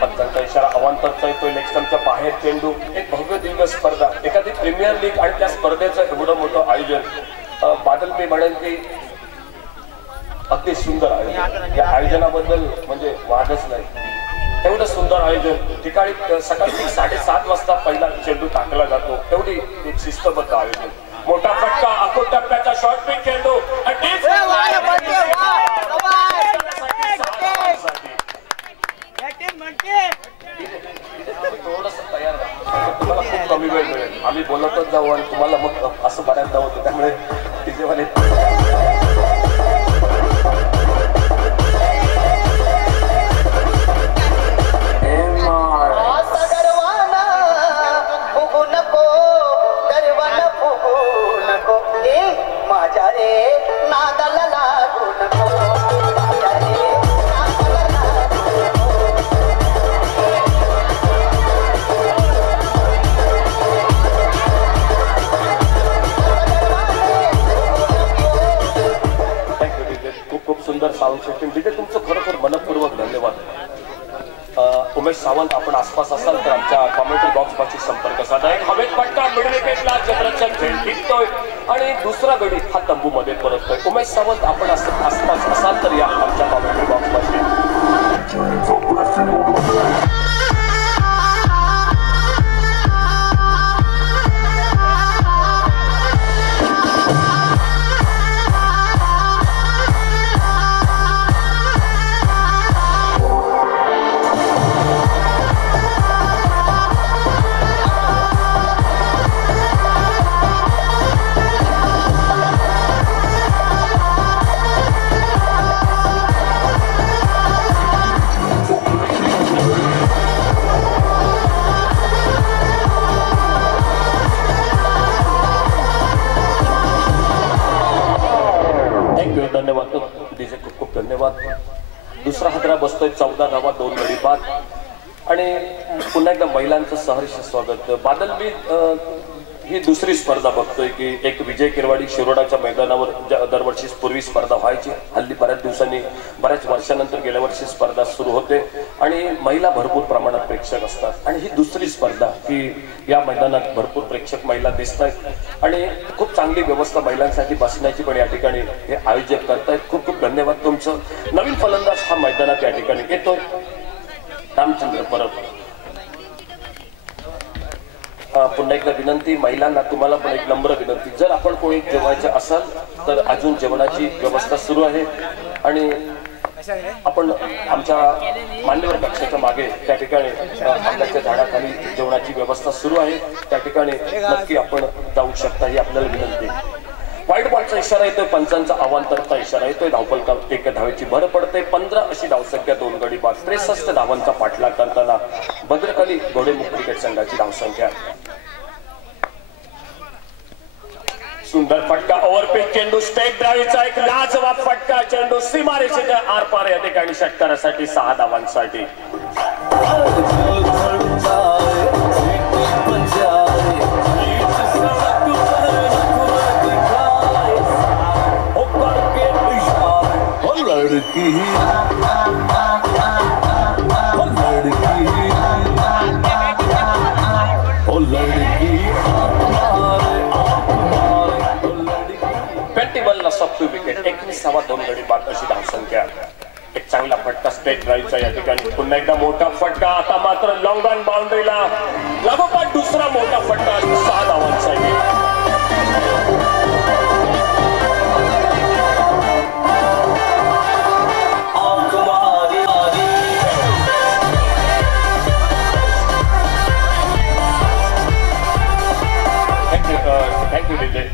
पंचांचा इशारा अवांतरचा येतोय. नेक्स्टमच्या बाहेर चेंडू. एक भव्य दिव्य स्पर्धा, एखादी प्रीमियर लीग आणि त्या स्पर्धेचं एवढं मोठं आयोजन. बादल मी म्हणेन की अगदी सुंदर आयोजन. या आयोजनाबद्दल म्हणजे वादच नाही. एवढं सुंदर आयोजन. ठिकाणी सकाळी 7:30 वाजता पहिला चेंडू टाकला जातो. एवढी एक शिस्तबद्ध आयोजन. मोठा फटका, अकोट टप्प्याचा शॉर्ट पिच चेंडू. थोडस तयार तुम्हाला खूप कमी वेळ मिळेल. आम्ही बोलतच जाऊ आणि तुम्हाला मग असं बऱ्याचदा होतं. त्यामुळे तिचेवाले माझ्या रे नादाला लागू नको. सुंदर साऊंड सिस्टीम तिथे तुमचं खरोखर मनपूर्वक धन्यवाद. उमेश सावंत, आपण आसपास असाल तर आमच्या कॉमेंट्री बॉक्स पाशी संपर्क साधा. एक हवेत फटका, मिड विकेटला चंद्रचंद झेंड टिकतोय आणि दुसरा गडी हा तंबू मध्ये परततोय. उमेश सावंत, आपण आसपास असाल तर या आमच्या कॉमेंट्री बॉक्स पाशी. दुसरा हादरा बसतोय. 14 धावा, 2 गडी बाद. आणि पुन्हा एकदा महिलांचं सहर्ष स्वागत. बादल मी ही दुसरी स्पर्धा बघतोय की एक विजय किरवाडी शिरोडाच्या मैदानावर दरवर्षी पूर्वी स्पर्धा व्हायची. हल्ली बऱ्याच दिवसांनी, बऱ्याच वर्षानंतर गेल्या वर्षी स्पर्धा सुरू होते आणि महिला भरपूर प्रमाणात प्रेक्षक असतात. आणि ही दुसरी स्पर्धा की या मैदानात भरपूर प्रेक्षक महिला दिसत आहेत आणि खूप चांगली व्यवस्था महिलांसाठी बसण्याची पण या ठिकाणी हे आयोजक करतायत. खूप खूप धन्यवाद तुमचं. नवीन फलंदाज हा मैदानात या ठिकाणी येतोय. रामचंद्र परब. पुन्हा एकदा विनंती महिलांना, तुम्हाला पण एक नम्र विनंती, जर आपण कोणी जेवायचे असाल तर अजून जेवणाची व्यवस्था सुरू आहे आणि आपण आमच्या मान्यवर कक्षाच्या मागे त्या ठिकाणी आंब्याच्या झाडाखाली जेवणाची व्यवस्था सुरू आहे. त्या ठिकाणी नक्की आपण जाऊ शकता ही आपल्याला विनंती. वाईट बॉलचा इशारा येतोय. पंचांचा अवांतरचा इशारा येतोय. धावफलका 1 धावेची भर पडते. 15 अशी धावसंख्या, 2 गडी बाद. 63 धावांचा पाठलाग करताना भद्रकाली घोडेमुख क्रिकेट संघाची धावसंख्या. सुंदर फटका, ओव्हरपिच चेंडू, स्टेट ड्राईव्हचा एक लाजवाब फटका. चेंडू सीमारेषेच्या आरपार या ठिकाणी षटकारासाठी 6 धावांसाठी. शॉट टू विकेट 21वा 2 गडी बाद अशी धावसंख्या. एक चांगला फटका स्ट्रेट ड्राईव्हचा या ठिकाणी. पुन्हा एकदा मोठा फटका. आता मात्र लॉंग ऑन बाउंड्रीला लागोपाठ दुसरा मोठा फटका. 6 धावांचा. Thank you DJ.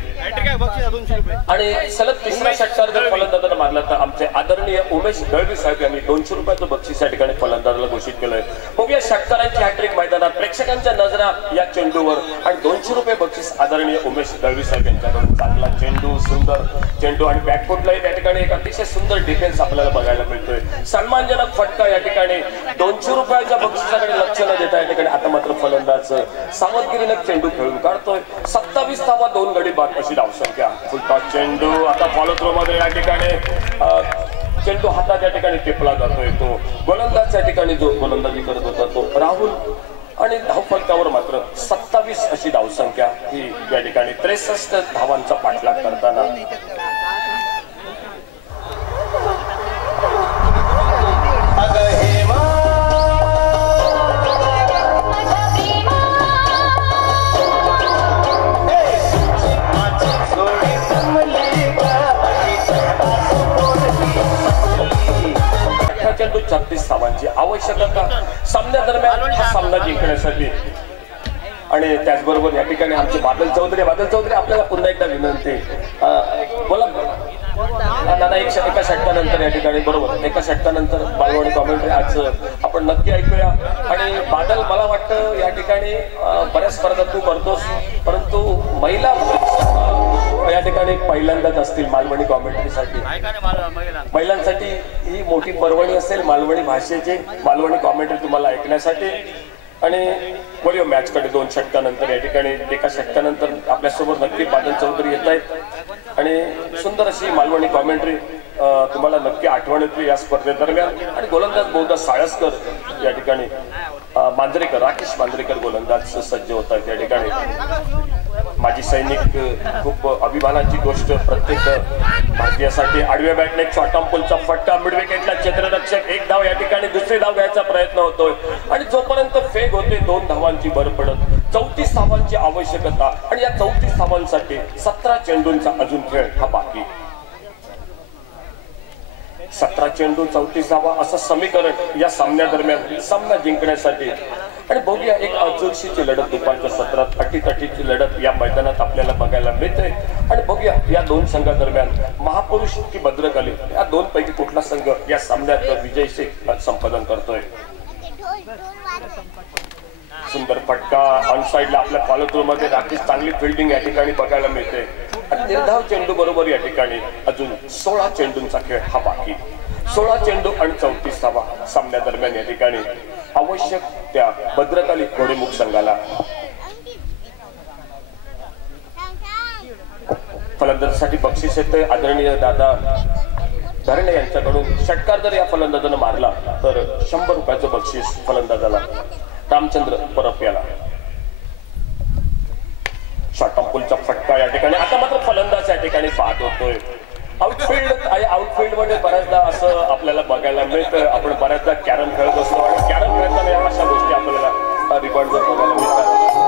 आणि सलग तिसरा षटकार जर फलंदाजाला मारला तर आमचे आदरणीय उमेश दळवी साहेब यांनी 200 रुपयाचं बक्षीस या ठिकाणी फलंदाजाला घोषित केलंय. बघूया षटकारांची हॅट्रिक मैदानात, प्रेक्षकांच्या नजरा या चेंडूवर आणि 200 रुपये बक्षीस आदरणीय उमेश दळवी साहेब यांच्याकडून. चांगला चेंडू, सुंदर चेंडू आणि बॅकफुटलाही त्या ठिकाणी एक अतिशय सुंदर डिफेन्स आपल्याला बघायला मिळतोय. सन्मानजनक फटका या ठिकाणी. 200 रुपयाच्या बक्षिसाकडे लक्ष न देता या ठिकाणी आता मात्र फलंदाज सावधगिरीनं चेंडू खेळून काढतोय. 27वा 2 गडी बाद अशी धावसंख्या. फुलटॉस चेंडू. आता फॉलो थ्रो मध्ये या ठिकाणी चेंडू हातात या ठिकाणी टिपला जातोय. तो गोलंदाज या ठिकाणी जो गोलंदाजी करत होता तो राहुल. आणि धावफलकावर मात्र 27 अशी धावसंख्या ही या ठिकाणी. 63 धावांचा पाठलाग करताना चेंडू 36 धावांची आवश्यकता सामन्या दरम्यान हा सामना जिंकण्यासाठी. आणि त्याचबरोबर या ठिकाणी आमचे बादल चौधरी आपल्याला पुन्हा एकदा विनंती. बोला नाना. एका षटकानंतर या ठिकाणी बरोबर एका षटकानंतर बालवाडी कॉमेंट्री आज आपण नक्की ऐकूया. आणि बादल मला वाटतं या ठिकाणी बऱ्याच स्पर्धा तू करतोस, परंतु महिला या ठिकाणी पहिल्यांदाच असतील मालवणी कॉमेंट्रीसाठी. महिलांसाठी ही मोठी पर्वणी असेल मालवणी भाषेची, मालवणी कॉमेंट्री तुम्हाला ऐकण्यासाठी. आणि बोलिओ मॅच कडे 2 षटकानंतर या ठिकाणी एका षटकानंतर आपल्यासोबत नक्की बादल चौधरी येत आहेत. आणि सुंदर अशी मालवणी कॉमेंट्री तुम्हाला नक्की आठवण येते या स्पर्धेदरम्यान. आणि गोलंदाज बहुधा साळसकर या ठिकाणी मांजरेकर, राकेश मांजरेकर गोलंदाज सज्ज होत आहेत या ठिकाणी. माजी सैनिक खूप अभिमानाची गोष्ट प्रत्येक भारतीयासाठी. आडव्या बॅटने एक शॉर्ट पुलचा फटका. मिड विकेटला क्षेत्ररक्षक 1 धाव या ठिकाणी. दुसरी धाव घ्यायचा प्रयत्न होतोय. आणि जोपर्यंत फेक होते 2 धावांची भर पडत. 34 धावांची आवश्यकता. आणि या 34 धावांसाठी 17 चेंडूंचा अजून खेळ हा बाकी. 17 चेंडू 34 धावा असं समीकरण या सामन्या दरम्यान सामना जिंकण्यासाठी. आणि बघूया एक अचूकशीची लढत दुपारच्या सत्रात अटीतटीची लढत या मैदानात आपल्याला बघायला मिळते. आणि बघूया या 2 संघादरम्यान महापुरुष की भद्रकाली या 2 पैकी कुठला संघ या सामन्यात विजयी संपादन करतोय. सुंदर फटका ऑन साइडला आपल्या फॉलो थ्रू मध्ये. राकेश चांगली फिल्डिंग या ठिकाणी बघायला मिळते. आणि निर्धाव चेंडू बरोबर या ठिकाणी अजून 16 चेंडूंचा खेळ हा बाकी. 16 चेंडू आणि 34 धावा सामन्या दरम्यान या ठिकाणी आवश्यक त्या भद्रकाली घोडेमुख संघाला. फलंदाजासाठी बक्षीस येते आदरणीय दादा धरणे यांच्याकडून. षटकार जर या फलंदाजानं मारला तर 100 रुपयाचं बक्षीस फलंदाजाला. रामचंद्र परब याला. शॉर्ट पुलचा फटका या ठिकाणी. आता मात्र फलंदाज या ठिकाणी पाहत होतोय. आउटफील्ड मध्ये बऱ्याचदा असं आपल्याला बघायला मिळतं. आपण बऱ्याचदा कॅरम खेळत असतो आणि कॅरम खेळताना या अशा गोष्टी आपल्याला रिकॉर्ड बघायला मिळतात.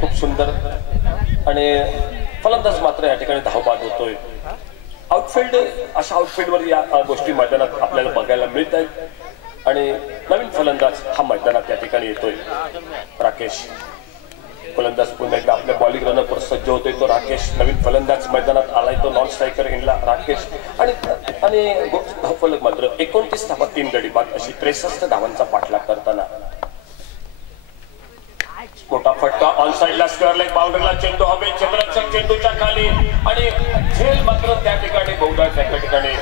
खूप सुंदर. आणि फलंदाज मात्र या ठिकाणी धावबाद होतोय. आउटफील्ड अशा आउटफील्डवर या गोष्टी मैदानात आपल्याला बघायला मिळत आहेत. आणि नवीन फलंदाज हा मैदानात या ठिकाणी येतोय राकेश. फलंदाज पुन्हा एकदा आपल्या बॉलिंग रनअपवर सज्ज होतोय तो राकेश. नवीन फलंदाज मैदानात आलाय तो नॉन स्ट्रायकर इनला राकेश. आणि धावफलक मात्र 29 धावा 3 गडी बाद अशी 63 धावांचा पाठलाग करताना मोठा फटका ऑन साइडला स्क्वेअर लेग बाउंड्रीला चेंडू हवे क्षेत्ररक्षक चेंडूच्या खाली आणि झेल मात्र त्या ठिकाणी बहुधा त्या ठिकाणी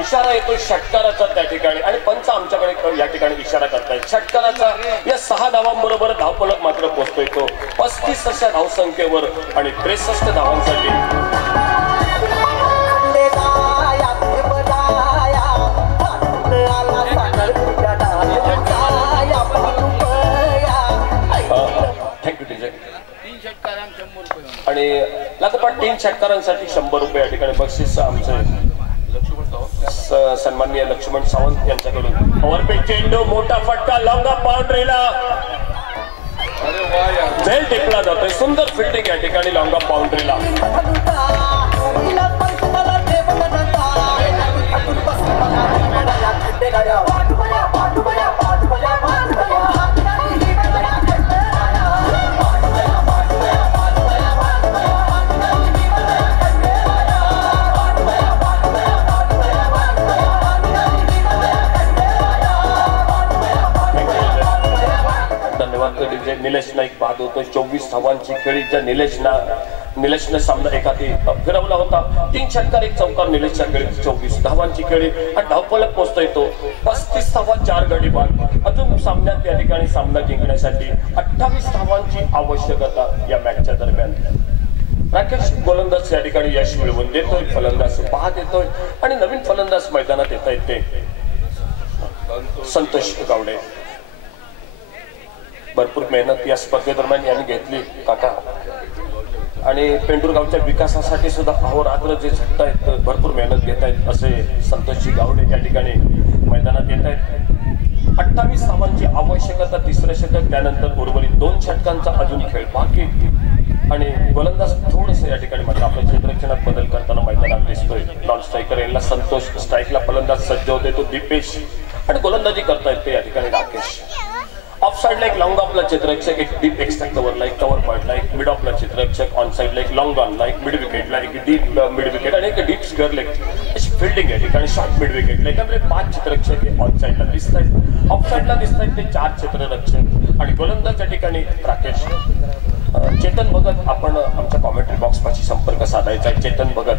इशारा येतो षटकाराचा त्या ठिकाणी आणि पंच आमच्याकडे या ठिकाणी इशारा करतायत षटकाराचा. या 6 धावांबरोबर धावफलक मात्र पोहोचतोय तो 35 अशा धावसंख्येवर आणि 63 धावांसाठी आणि लागोपाठ 3 षटकारांसाठी 100 रुपये या ठिकाणी बक्षीस आमचे सन्माननीय लक्ष्मण सावंत यांच्याकडून. ओव्हरपिच चेंडू मोठा फटका लॉंग ऑफ बाउंड्रीला झेल टिपला जातोय. सुंदर फिल्डिंग या ठिकाणी लॉंग ऑफ बाउंड्रीला. निलेश नाईक बाद होतो. 24 धावांची खेळी ज्या निलेशने सामना एखादी फिरवला होता. 3 षटकार 1 चौकार निलेशच्या खेळी 24 धावांची खेळी आणि धावफलक पोहोचतोय तो 35 धावा 4 गडी बाद. अजून सामन्यात या ठिकाणी सामना जिंकण्यासाठी 28 धावांची आवश्यकता या मॅचच्या दरम्यान. राकेश गोलंदाज या ठिकाणी यश मिळवून देतोय. फलंदाज बाद येतोय आणि नवीन फलंदाज मैदानात येत आहेत ते संतोष गावडे. भरपूर मेहनत या स्पर्धेदरम्यान यांनी घेतली काका आणि पेंडुरगावच्या विकासासाठी सुद्धा अहोरात्र जे झटतायत भरपूर मेहनत घेत आहेत असे संतोषजी गावडे या ठिकाणी मैदानात येत आहेत. 28 धावांची आवश्यकता 3रं षटक त्यानंतर उर्वरित 2 षटकांचा अजून खेळ बाकी आणि गोलंदाज थोडंसं या ठिकाणी मात्र आपल्या क्षेत्ररक्षणात बदल करताना मैदानात दिसतोय. नॉन स्ट्रायकर यांना संतोष स्ट्राईकला फलंदाज सज्ज होते तो दीपेश आणि गोलंदाजी करतायत ते या ठिकाणी राकेश. ऑफ साइडला एक लॉंग ऑफला क्षेत्ररक्षक एक डीप एक्स्ट्रा कव्हरला एक कव्हर पॉइंटला एक मिड ऑफला क्षेत्ररक्षक ऑन साइडला एक लॉंग ऑनला एक मिड विकेटला एक डीप मिड विकेट आणि एक डीप स्क्वेअर लेग अशी फिल्डिंग आहे ठिकाणी शॉर्ट मिड विकेटला एकंदरीत 5 क्षेत्ररक्षक हे ऑन साइडला दिसत आहेत. ऑफ साइडला दिसत आहेत ते 4 क्षेत्ररक्षक आणि गोलंदाज या ठिकाणी राकेश. चेतन भगत आपण आमच्या कॉमेंट्री बॉक्स पाशी संपर्क साधायचा आहे. चेतन भगत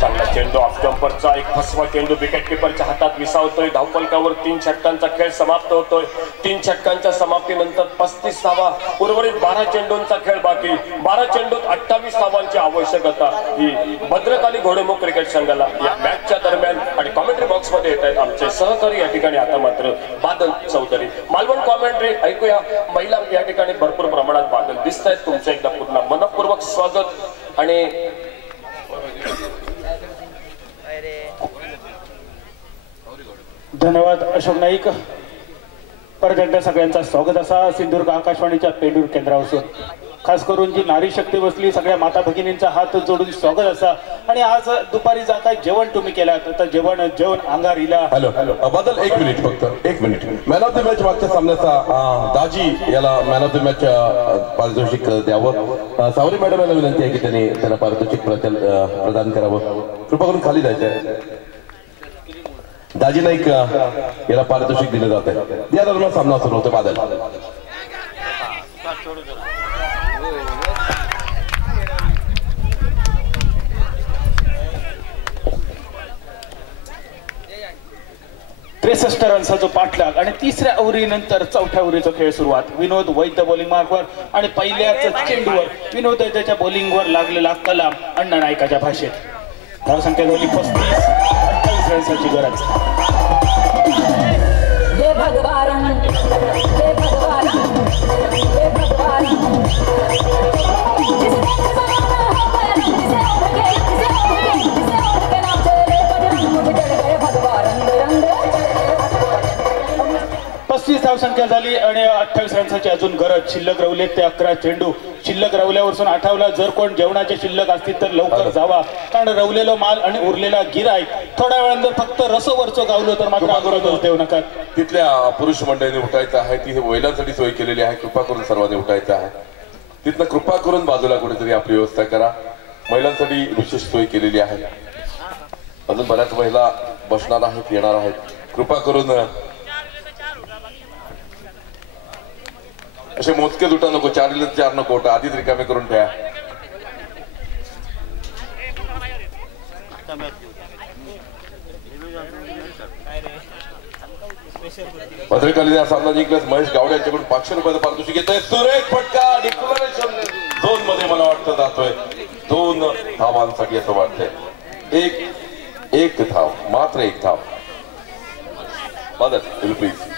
चांगला चेंडू ऑफ जम्परचा एक फसवा चेंडू विकेट किपरच्या हातात विसावतोय. धावफलकावर 3 षटकांचा खेळ समाप्त होतोय. 3 षटकांच्या समाप्तीनंतर 35 धावा उर्वरित 12 चेंडूंचा खेळ बाकी. 12 चेंडूत 28 धावांची आवश्यकता ही भद्रकाली घोडेमुख क्रिकेट संघाला या मॅचच्या दरम्यान. आणि कॉमेंट्री बॉक्स मध्ये येत आहेत आमचे सहकारी या ठिकाणी आता मात्र बादल चौधरी. मालवण कॉमेंट्री ऐकूया. महिला या ठिकाणी भरपूर प्रमाणात बादल दिसत आहेत. तुमचं एकदा पुन्हा मनपूर्वक स्वागत आणि धन्यवाद अशोक नाईक. परत एकदा सगळ्यांचा स्वागत असा सिंधुदुर्ग आकाशवाणीच्या पेंडूर केंद्रावर. खास करून जी नारी शक्ती बसली सगळ्या माता भगिनींचा हात जोडून स्वागत असा. आणि आज दुपारी जा काय जेवण तुम्ही केलात तर जेवण अंगारीला. हॅलो बदल 1 मिनिट फक्त 1 minute. Man of the match मागच्या सामन्याचा दाजी याला मॅन ऑफ द मॅच पारितोषिक द्यावं. सावरी मॅडम यांना विनंती आहे की त्यांना पारितोषिक प्रदान करावं. कृपा करून खाली जायचं. दाजी नाईक याला पारितोषिक दिलं जात आहे. या दरम्यान सामना सुरू होतो. बादल रनचा जो पाठलाग आणि 3ऱ्या ओव्हरीनंतर 4थ्या ओव्हरीचा खेळ सुरुवात. विनोद वैद्य बॉलिंग मार्कवर आणि पहिल्याच चेंडूवर विनोद वैद्यच्या बॉलिंगवर लागलेला कलाम अण्णा नायकाच्या भाषेत. धावसंख्या झाली 35 रन्साची गरज. धावसंख्या झाली आणि 28 रन्साची अजून गरज. शिल्लक रवले ते 11 चेंडू. शिल्लक रवल्यावरून आठवला जर कोण जेवणाचे शिल्लक असतील तर लवकर जावा, कारण रवलेलो माल आणि उरलेला गिराईक थोड्या वेळानंतर फक्त रसोवरचं गावलो तर मात्र देऊ नका. तिथल्या पुरुष मंडळीने उठायचं आहे, ती महिलांसाठी सोय केलेली आहे, कृपा करून सर्वांनी उठायचं आहे. तिथनं कृपा करून बाजूला कुठेतरी आपली व्यवस्था करा. महिलांसाठी विशेष सोय केलेली आहे. अजून बऱ्याच महिला बसणार आहेत, येणार आहेत. कृपा करून असे मोजके दुटा नको, 4 नको, आधीच रिकामे करून ठेवा. भद्रकालीने सामना जिंकल्यास महेश गावडे यांच्याकडून 500 रुपयाचं पारितोषिक घेतोय. सुरेख फटका डिक्लेरेशन झोन मध्ये मला वाटतं जातोय. 2 धावांसाठी असं वाटतंय. एक धाव, मात्र 1 धाव. बादल प्लीज.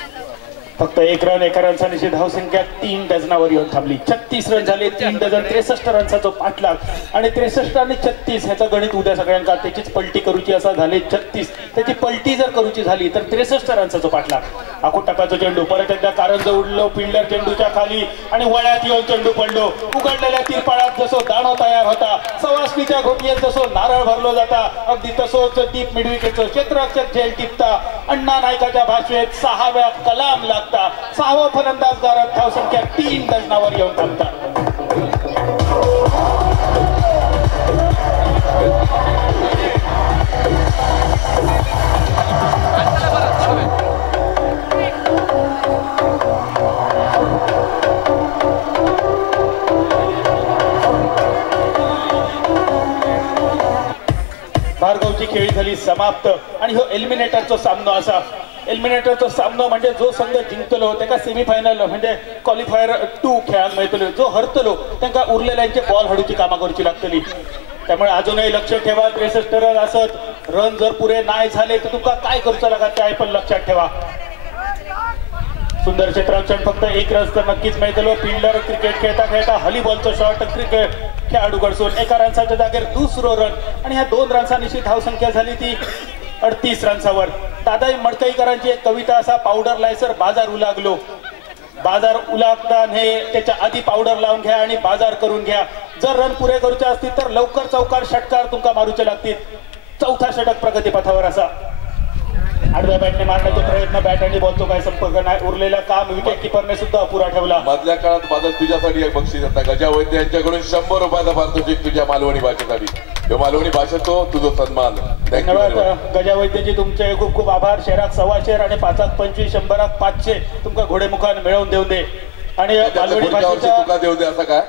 फक्त 1 रन, 1 रनचा निश्चित धावसंख्या 3 डझनावर येऊन थांबली. 36 रन झाले, 3 डझन, 63 रनचा जो पाठलाग आणि 63 आणि 36 ह्याचं गणित उद्या सगळ्यांका त्याचीच पलटी करूची असा झाले 36. त्याची पलटी जर करूची झाली तर 63 रनचा जो पाठलाग. आखो टकाचा चेंडू परत एकदा कारंज उडलो फिल्डर चेंडूच्या खाली आणि वळ्यात येऊन चेंडू पडलो. उघडलेल्या तिरपाळात जसो दाणो तयार होता, सवासणीच्या घोटीत जसो नारळ भरलो जाता, अगदी तसोच दीप मिडविकेचं क्षेत्ररक्षक झेल टिपता. अण्णा नायकाच्या भाषेत 6व्या कलाम लागता. 6वा फलंदाज गारद. धावसंख्या 3 डझनावर येऊन थांबतात. भार्गवची खेळी झाली समाप्त आणि हो एलिमिनेटरचा सामना असा. एलिमिनेटरचा सामना म्हणजे जो संघ जिंकलो त्याका सेमीफायनल म्हणजे क्वालिफायर 2 खेळाक मिळतलो. जो हरतलो त्यांना उरलेल्यांचे बॉल हडूची कामा करूची लागतली. त्यामुळे अजूनही लक्ष ठेवा. 63 रन असत. रन जर पुरे नाही झाले तर तुमका काय करूचं लागत ते पण लक्षात ठेवा. सुंदर क्षेत्ररक्षण फक्त 1 रन तर नक्कीच मिळतलो. फिल्डर क्रिकेट खेळता खेळता हलीबॉलचं शॉट क्रिकेट खेळाडू कडसून 1 रनच्या जागेवर 2रो रन आणि ह्या 2 रनचा निश्चित धावसंख्या झाली ती 38 रनसावर. दादाई मडकईकरांची एक कविता असा. पावडर लायसर बाजार उलागलो. बाजार उलागताना हे त्याच्या आधी पावडर लावून घ्या आणि बाजार करून घ्या. जर रन पुरे करूचे असतील तर लवकर चौकार षटकार तुमका मारूचे लागतील. 4था षटक प्रगतीपथावर असा. आडव्या बॅटने मारण्याचा प्रयत्न, बॅट आणि बॉलचा काय संपर्क नाही. उरलेला काम विकेट किपरने सुद्धा अपुरा ठेवला. मधल्या काळात बादल तुझ्यासाठी एक बक्षीस आता गजा वैद्य यांच्याकडून 100 रुपयाचा पारितोषिक तुझ्या मालवणी भाषेसाठी. मालवणी भाषेतो तुझा सन्मान. धन्यवाद गजा वैद्यजी, तुमचे खूप खूप आभार. शेराक 125 आणि 5 25 100 500 तुमका घोडेमुखान मिळवून देऊ दे. आणि मालवणी भाषेचा देऊ दे असं काय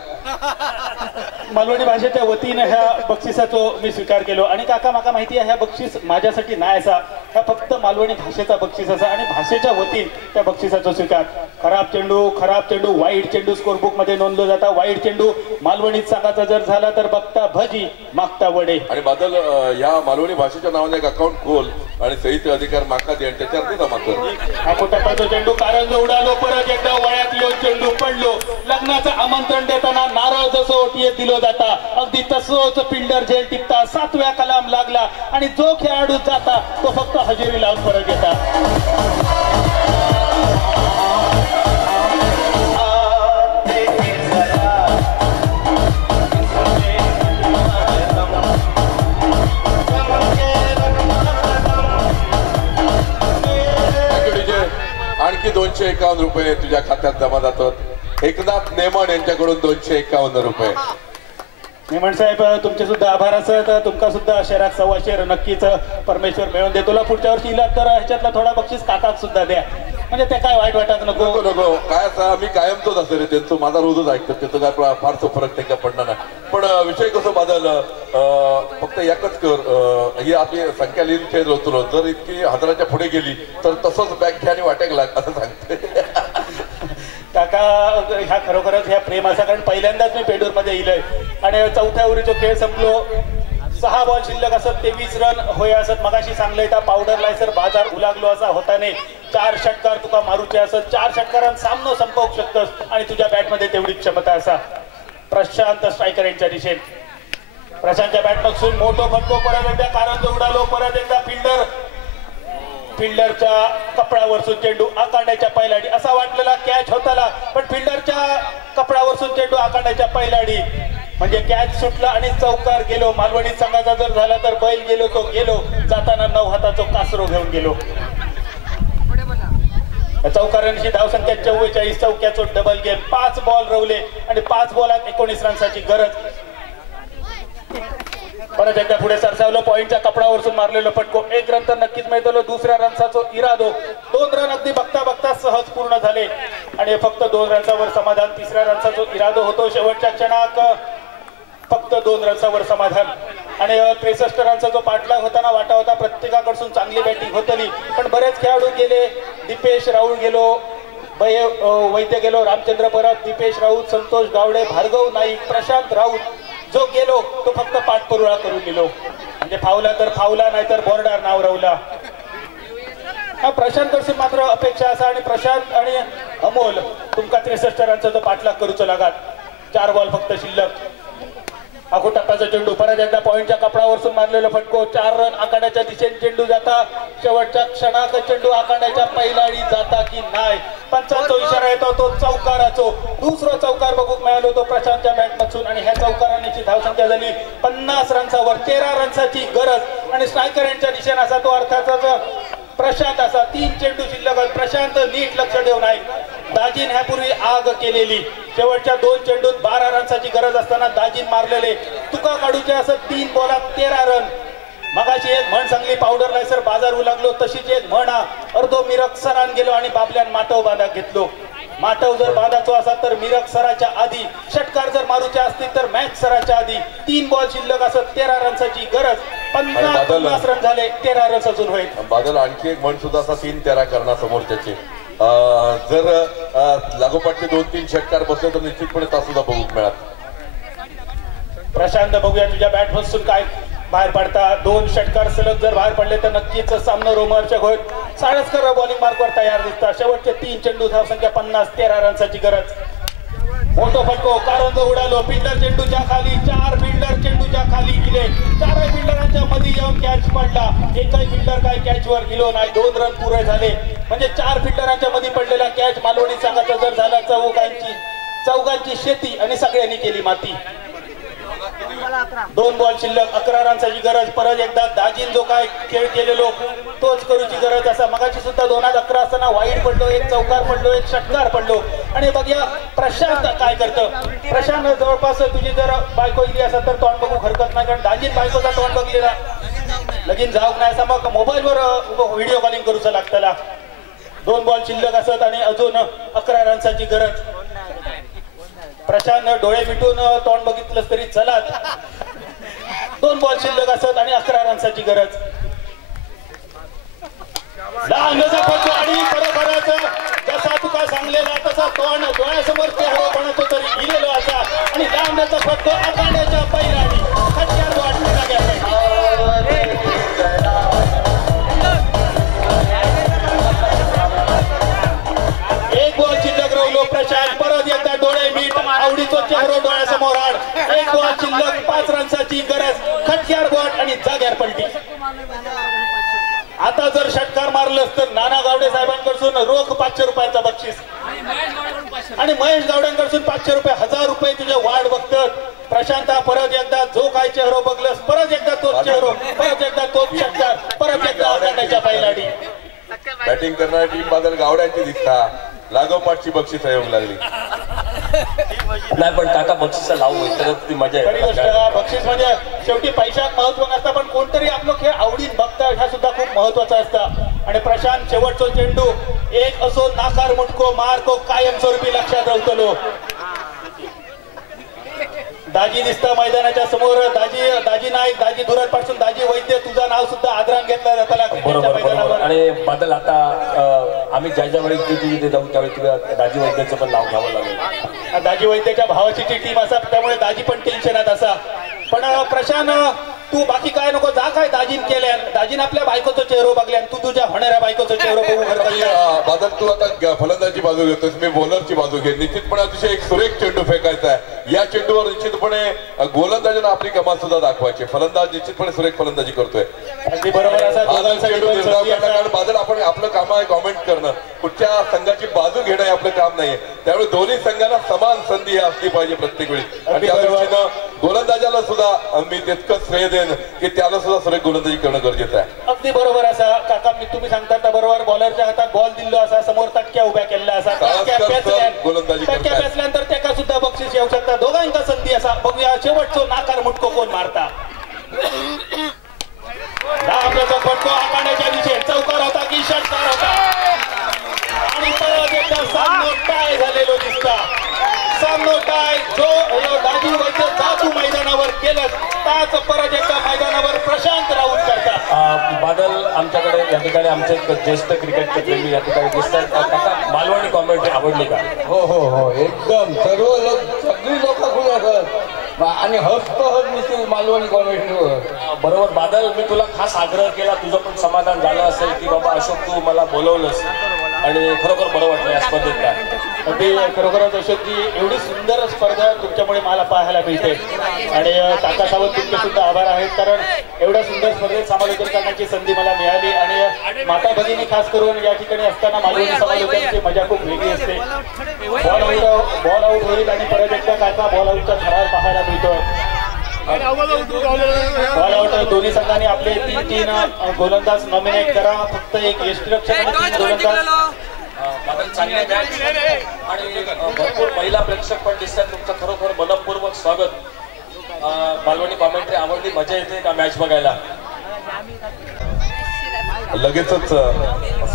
मालवणी भाषेच्या वतीने ह्या बक्षिसाचा मी स्वीकार केलो. आणि काका माका माहिती आहे ह्या बक्षीस माझ्यासाठी नाही असा, ह्या फक्त मालवणी भाषेचा बक्षीस असा आणि भाषेच्या वतीन त्या बक्षिसाचा स्वीकार. खराब चेंडू वाईट चेंडू स्कोरबुक मध्ये नोंदलो जाता. वाईट चेंडू मालवणीत सांगायचा जर झाला तर बघता भजी मागता वडे. आणि बादल या मालवणी भाषेच्या नावाने एक अकाउंट खोल आणि सहित अधिकार माका दे आणि त्याच्यावरती जमा कर. हा टप्प्याचा चेंडू कारंज उडालो. परत एकदा वळ्यात येऊन चेंडू पडलो. लग्नाचं आमंत्रण देताना नारळ जसं ओटीएत दिलो जाता अगदी तसंच फिल्डर झेल टिपता. 7व्या कलाम लागला आणि जो खेळाडू जाता तो फक्त हजेरी लावून परत येतात. आणखी 251 रुपये तुझ्या खात्यात जमा जातात. एकनाथ नेमण यांच्याकडून 251 रुपये. नेमण साहेब तुमचे सुद्धा आभार असत. तुमका सुद्धा शेराक 125 नक्कीच परमेश्वर मिळवून दे. तुला पुढच्या वर्षी इला तर ह्याच्यातला थोडा बक्षीस काकाक सुद्धा द्या, म्हणजे ते काय वाईट वाटत नको. नको काय असा मी कायम तोच असेल रे. त्यांचं माझा रोजच ऐकतो. त्याचं काय फारसं फरक त्यांना पडणार नाही. पण विषय कसं बादल फक्त एकच कर. ही आपली संख्या लिहिली खेळ होतो. जर इतकी 1000च्या पुढे गेली तर तसंच बॅग घ्या आणि वाटेक लाग असं सांगते काका. ह्या खरोखरच ह्या प्रेम असा, कारण पहिल्यांदाच मी पेडूर मध्ये येईलय आणि 4थ्या ओव्हरीचा खेळ संपलो. 6 बॉल शिल्लक असत. 23 रन होय असत. मगाशी सांगलंय त्या पावडर लायसर बाजार उलागलो असा होता नाही. 4 षटकार तुका मारूचे असत. 4 षटकारांत सामनो संपवू शकतस आणि तुझ्या बॅटमध्ये तेवढी क्षमता असा. प्रशांत स्ट्रायकर यांच्या दिशेत. प्रशांतच्या बॅट पासून मोठो फटको. परत एकदा कारंज उडालो. परत एकदा फिल्डर फिल्डरच्या कपड्यावरसून चेंडू आखाड्याच्या पैलाडी असा वाटलेला कॅच होताला, पण फिल्डरच्या कपड्यावरसून चेंडू आखाड्याच्या पैलाडी म्हणजे कॅच सुटला आणि चौकार गेलो. मालवणी संघाचा जर झाला तर बैल गेलो तो गेलो, जाताना 9 हाताचो कासरो घेऊन गेलो. चौकारांची धावसंख्या 44, चौक्याचो डबल गेम. 5 बॉल रवले आणि 5 बॉलात 19 रन्साची गरज. परत एकदा पुढे सरसावलं. पॉइंटच्या कपडावरसून मारलेलं फटको. 1 रन तर नक्कीच मिळतो. दुसऱ्या रनचा इरादो. 2 रन अगदी बघता बघता सहज पूर्ण झाले आणि फक्त 2 रन्सावर समाधान. तिसऱ्या रनचा इरादो होतो. शेवटच्या क्षणात फक्त 2 रन्सावर समाधान आणि 63 रनचा जो पाठलाग होताना वाटा होता. प्रत्येकाकडून चांगली बॅटिंग होतली, पण बरेच खेळाडू गेले. दीपेश राऊळ गेलो, वैद्य गेलो, रामचंद्र परब, दीपेश राऊत, संतोष गावडे, भार्गव नाईक, प्रशांत राऊत जो गेलो तो फक्त पाठपुरावा करून गेलो. म्हणजे फावला तर फावला, नाहीतर बॉर्डर नाव रवला. प्रशांत कडसून मात्र अपेक्षा असा आणि प्रशांत आणि अमोल तुमका 63 रनचा जो पाठलाग करूचो लागात. 4 बॉल फक्त शिल्लक. आखो टप्प्याचा चेंडू. परत एकदा पॉइंटच्या कपडावरसून मारलेला फटको. 4 रन आखाड्याच्या दिशेने चेंडू जाता. शेवटच्या क्षणात चेंडू आखाड्याच्या पैलाडी जाता की नाही. पंचांचा इशारा येतो तो चौकाराचो. दुसरा चौकार बघूक मिळालो तो प्रशांतच्या बॅटमधून आणि ह्या चौकारांची धावसंख्या झाली 50 रन्सावर. 13 रन्साची गरज आणि स्ट्रायकर यांच्या दिशेने असा तो अर्थाचा प्रशांत असा. 3 चेंडू शिल्लक. प्रशांत नीट लक्ष देऊ नाही. दाजीन ह्यापूर्वी आग केलेली. शेवटच्या 2 चेंडूत 12 रन्साची गरज असताना दाजीन मारलेले तुका काढूचे असं 3 बॉलात 13 रन. मगाशी एक म्हण सांगली, पावडर लायसर बाजार लागलो, तशीच एक म्हण अर्धो मिरक सरान गेलो आणि बाबल्यान माटव बांधा घेतलो. माटव जर बांधाचो असा तर मिरक सराच्या आधी, षटकार जर मारूचे असतील तर मॅच सराच्या आधी. 3 बॉल शिल्लक असं 13 रन्साची गरज. 50 रन झाले. 13 रन अजून होईल. बादल आणखी एक म्हण सुद्धा असा 3-13 करणार समोरच्याचे. जर लागोपाठचे 2-3 षटकार बसले तर निश्चितपणे तास सुद्धा बघू मिळत. प्रशांत बघूया तुझ्या बॅट बसून काय बाहेर पडता. 2 षटकार सलग जर बाहेर पडले तर नक्कीच सामना रोमांचक होईल. साळसकर बॉलिंग मार्कवर तयार दिसतात. शेवटचे 3 चेंडू धावसंख्या 50, 13 रन्साची गरज. मोठो फटको. कारंज उडालो. फिल्डर चेंडूच्या खाली. 4 फिल्डर चेंडूच्या खाली गेले. 4 फिल्डरांच्या मध्ये येऊन कॅच पडला. एकही फिल्डर काय कॅचवर गेलो नाही. 2 रन पुरे झाले. म्हणजे 4 फिल्डरांच्या मध्ये पडलेला कॅच मालवणी संघाचा जर झाला चौघांची शेती आणि सगळ्यांनी केली माती. 2 बॉल शिल्लक. 11 रन्साची गरज. परत एकदा दाजीन जो काय खेळ केलेलो तोच करूची गरज असा. मगाची सुद्धा 2011 असताना वाईट पडलो, 1 चौकार पडलो, 1 षटकार पडलो. आणि बघूया प्रशांत काय करतं. प्रशांत जवळपास तुझी जर बायको इली असा तर तोंड बघू हरकत नाही, कारण दाजीन बायकोचा तोंड बघलेला लगीन जाऊक नाही असा मग मोबाईलवर व्हिडिओ कॉलिंग करूचा लागताला. 2 बॉल शिल्लक असत आणि अजून 11 रन्साची गरज. प्रशांत डोळे मिटून तोंड बघितलंच तरी चलात. 2 बॉल शिल्लक असत आणि 11 रन्साची गरज. लांबचा फटको आणि बरोबरच जसा तुका सांगलेला तसा तोंड डोळ्यासमोर चेहरा बनतो तरी गेलेलो असा आणि लांबचा फटको आखाड्याच्या पैलाडी. खट्यार वाटला गेला. 1 बॉल शिल्लक राहिलो. प्रशांत परत एकदा डोळे मीट. आवडीचो चेहरा डोळ्यासमोर आड. 1 बॉल शिल्लक. 5 रन्साची गरज. खटक्यार बॉट आणि जाग्यार पलटी. आता जर षटकार मारलंस तर नाना गावडे साहेबांकडून रोख 500 रुपयाचा बक्षीस आणि महेश गावड्यांकडून 500 रुपये, 1000 रुपये तुझे वाढ बघतात. प्रशांत परत एकदा जो काय चेहरा बघलस, परत एकदा तोच चेहरा, परत एकदा तोच षटकार, परत एकदा आखाड्याच्या पैलाडी. बॅटिंग करणारी टीम बादल गावड्यांची दिसता. लागोपाठची बक्षीस येऊ लागली. नाही पण काका बक्षीस लावू तरच ती मजा आहे. बक्षीस म्हणजे शेवटी पैशात महत्व नसतं, पण कोणतरी आपलं खेळ आवडीत बघता ह्या सुद्धा खूप महत्वाचा असतं. आणि प्रशांत शेवटचा चेंडू 1 असो नाकार मुटको मारको कायमस्वरूपी लक्षात राहतलो. दाजी दिसता मैदानाच्या समोर. दाजी नाईक, दाजी धुरत पासून दाजी वैद्य तुझं नाव सुद्धा आदरान घेतला जाताना मैदानावर. आणि बदल आता आम्ही ज्या ज्या वेळी तिथे जाऊ त्यावेळी तुला दाजी वैद्याचं पण नाव घ्यावं लागेल. दाजी वैद्याच्या भावाची टीम असा, त्यामुळे दाजी पण टेन्शनात असा. पण प्रशांत तू बाकी काय नको जा काय दाजीन केल्यान दाजीन आपल्या बायकोचं चेहरो बघल्यान तू तुझ्या होणाऱ्या बायकोचं चेहरो बघू करता. बादल तू आता फलंदाजी बाजू घेतोस मी बॉलरची बाजू घे. निश्चितपणे अतिशय एक सुरेख चेंडू फेकायचा आहे. या चेंडूवर निश्चितपणे गोलंदाजांना आपली कमाल सुद्धा दाखवायची. फलंदाज निश्चितपणे सुरेख फलंदाजी करतोय. अगदी बरोबर कारण बादल आपण आपलं काम आहे कॉमेंट करणं, कुठच्या संघाची बाजू घेणं हे आपलं काम नाहीये. त्यामुळे दोन्ही संघांना समान संधी असली पाहिजे प्रत्येक वेळी. आणि त्या दृष्टीनं गोलंदाजाला सुद्धा मी तितकंच श्रेय देईन की त्याला सुद्धा सुरेख गोलंदाजी करणं गरजेचं आहे. अगदी बरोबर असा काका मी तुम्ही सांगता बरोबर. बॉलरच्या हातात बॉल दिलो असा समोर तटक्या उभ्या केलेल्या असा तटक्या पेचल्यानंतर त्याका सुद्धा बक्षीस येऊ शकता. दोघांका संधी असा बघूया शेवटचो नाकार मुटको कोण मारता. आपल्याचा फटको आखाड्याच्या दिशेने चौकार होता की षटकार होता आणि परत एकदा सामनो टाय झालेलो दिसता. सामनो टाय जो दाजी वैद्य जातू मैदानावर केलं त्याच परत एकदा मैदानावर प्रशांत राऊत करतात. बादल आमच्याकडे या ठिकाणी आमचे ज्येष्ठ क्रिकेटचे प्रेमी या ठिकाणी दिसतात. काका मालवणी कॉमेंट्री आवडली का? हो हो हो एकदम सगळी लोक खुश असत आणि हस्त दिसते मालवणी कॉमेंट्रीवर. बरोबर बादल मी तुला खास आग्रह केला तुझं पण समाधान झालं असेल की बाबा अशोक तू मला बोलवलंस आणि खरोखर बरं वाटलं या स्पर्धेत काय. अगदी खरोखरच अशोकजी एवढी सुंदर स्पर्धा तुमच्यामुळे मला पाहायला मिळते आणि काका सावंत तुमचे सुद्धा आभार आहेत कारण एवढ्या सुंदर स्पर्धेत समालोचन करण्याची संधी मला मिळाली आणि माता भगिनी खास करून या ठिकाणी असताना मालवणी समालोचनाची मजा खूप वेगळी असते. बॉल आउट होईल आणि परत एकदा काका बॉल आउटचा थरार पाहायला मिळतो. बॉल आउट दोन्ही संघांनी आपले तीन गोलंदाज नॉमिनेट करा. फक्त एक यष्टिरक्षक आणि 3 गोलंदाज. बादल चांगली मॅच आणि भरपूर महिला प्रेक्षक पण दिसतात. तुमचं खरोखर मनपूर्वक स्वागत. मालवणी कॉमेंट्री आवडली, मजा येते का मॅच बघायला? लगेचच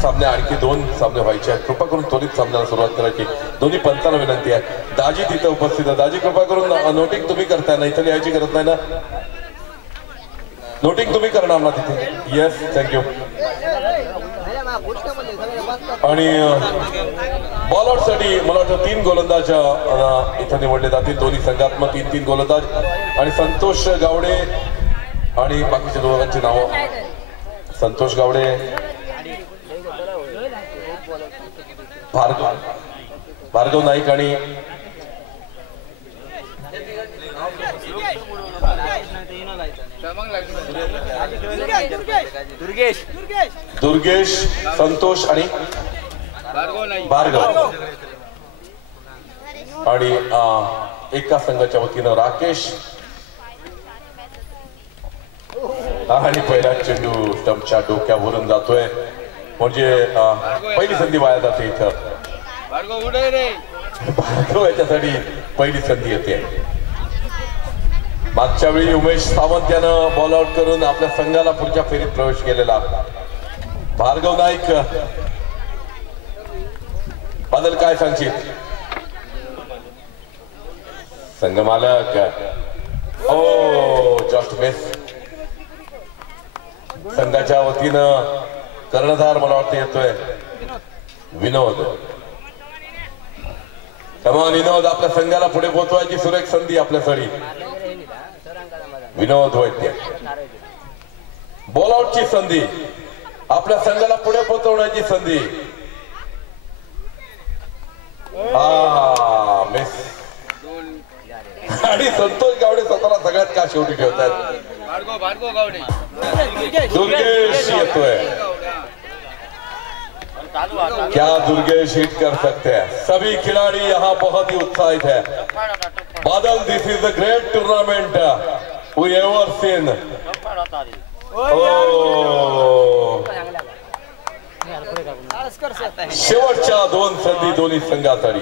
सामने आणखी 2 सामने व्हायचे आहेत. कृपा करून त्वरित सामन्याला सुरुवात करायची. दोन्ही पंचांना विनंती आहे. दाजी तिथे उपस्थित आहे. दाजी कृपा करून नोटिंग तुम्ही करताय ना, इथे लिहायची गरज नाही ना. नोटिंग तुम्ही करणार ना तिथे? Yes thank you. आणि बॉल आउट साठी मला वाटतं 3 गोलंदाज इथं निवडले जातील. दोन्ही संघात मग 3 गोलंदाज आणि संतोष गावडे आणि बाकीच्या दोघांची नावं. संतोष गावडे, भार्गव नाईक आणि दुर्गेश, संतोष आणि भार्गव. आणि एका संघाच्या वतीनं राकेश आणि पहिला चेंडू स्टंपच्या डोक्यावरून जातोय म्हणजे पहिली संधी वाया जाते. इथं भार्गव याच्यासाठी पहिली संधी येते. मागच्या वेळी उमेश सावंत यानं बॉल आउट करून आपल्या संघाला पुढच्या फेरीत प्रवेश केलेला. भार्गव नाईक बादल काय सांगशील? संघ मालक जस्ट मिस. संघाच्या वतीनं कर्णधार मला वाटतं येतोय विनोद. कमान विनोद आपल्या संघाला पुढे पोहोचवायची सुरेख संधी आपल्यासाठी. विनोद वैद्य बॉल आउटची संधी, आपल्या संघाला पुढे पोहोचवण्याची संधी. मिस. आणि संतोष गावडे स्वतःला सगळ्यात का शेवटी ठेवतात. दुर्गेश येतोय. क्या दुर्गेश हिट कर सकते हैं? सभी खिलाड़ी यहाँ बहुत ही उत्साहित है. Badal, this is the great tournament we ever seen. शेवटच्या 2 संधी दोन्ही संघासाठी.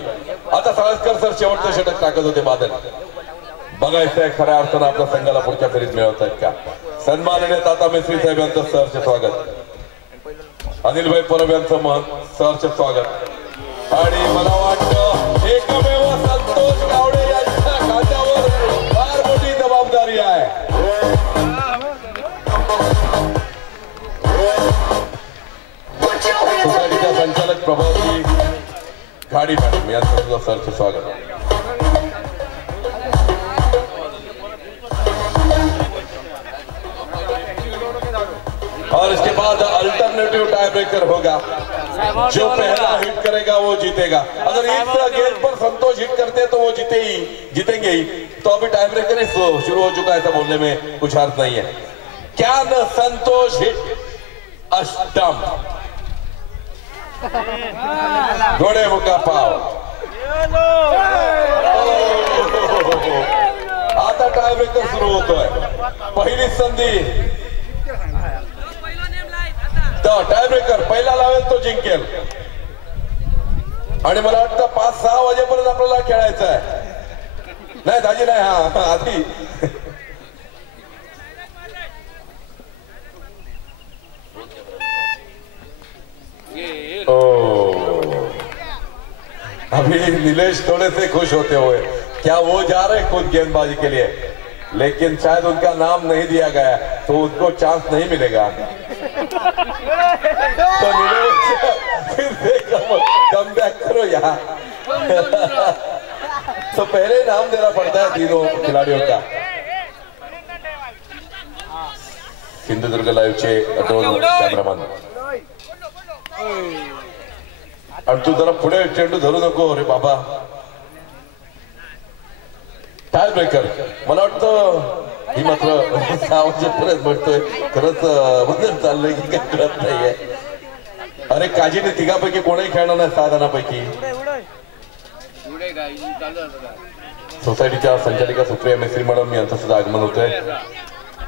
आता साळसकर सर शेवटचं षटक टाकत होते. बादल बघायचंय खऱ्या अर्थानं आपल्या संघाला पुढच्या फेरीत मिळवत आहेत का. सन्माननीय ताता मेस्त्री साहेब यांचं सहर्ष स्वागत. अनिलभाई परब यांचं सहर्ष स्वागत. आणि मला वाटतं एकमेव संतोष गावडे यांच्या खात्यावर फार मोठी जबाबदारी आहे. सोसायटीच्या संचालक प्रभावती घाडी मॅडम यांचं सुद्धा सहर्ष स्वागत. कंपेटिटिव टाई ब्रेकर होगा। जो पहला हिट करेगा वो जीतेगा। अगर इस गेंद पर संतोष हिट करते तो वो जीतेंगे ही। तो अभी टाई ब्रेकर ही शुरू हो चुका है, ऐसा बोलने में कुछ अर्थ नहीं है। Can Santosh hit a stump? घोड़े मुका पाव। आता टाय ब्रेकर सुरू होतोय। पहिली संधी, टाय ब्रेकर पहिला लावेल तो जिंकेल। आणि मला वाटतं 5-6 वाजेपर्यंत आपल्याला खेळायचं आहे। नाही दाजी नाही, हा आधी अभी नीलेश थोड़े से खुश होते हुए, क्या वो जा रहे खुद गेंदबाजी के लिए, लेकिन शायद उनका नाम नहीं दिया गया तो उनको चांस नहीं मिलेगा। तो नीलेश फिर से कम बैक करो यहाँ। तो पहले नाम देना पड़ता है तीनों खिलाड़ियों का। सिंधुदुर्ग लाईव्हचे दोन कॅमेरामन, आणि तू जरा पुढे चेंडू धरू नको रे बाबा। टाय ब्रेकर मला वाटतं ही मात्र 6 वाजेपर्यंत म्हणतोय, खरंच बदल चाललंय की काही कळत नाहीये। अरे काजीने तिघापैकी कोणीही खेळणार नाही 6 जणांपैकी। सोसायटीच्या संचालिका सुप्रिया मेस्त्री मॅडम यांचं सुद्धा आगमन होतंय।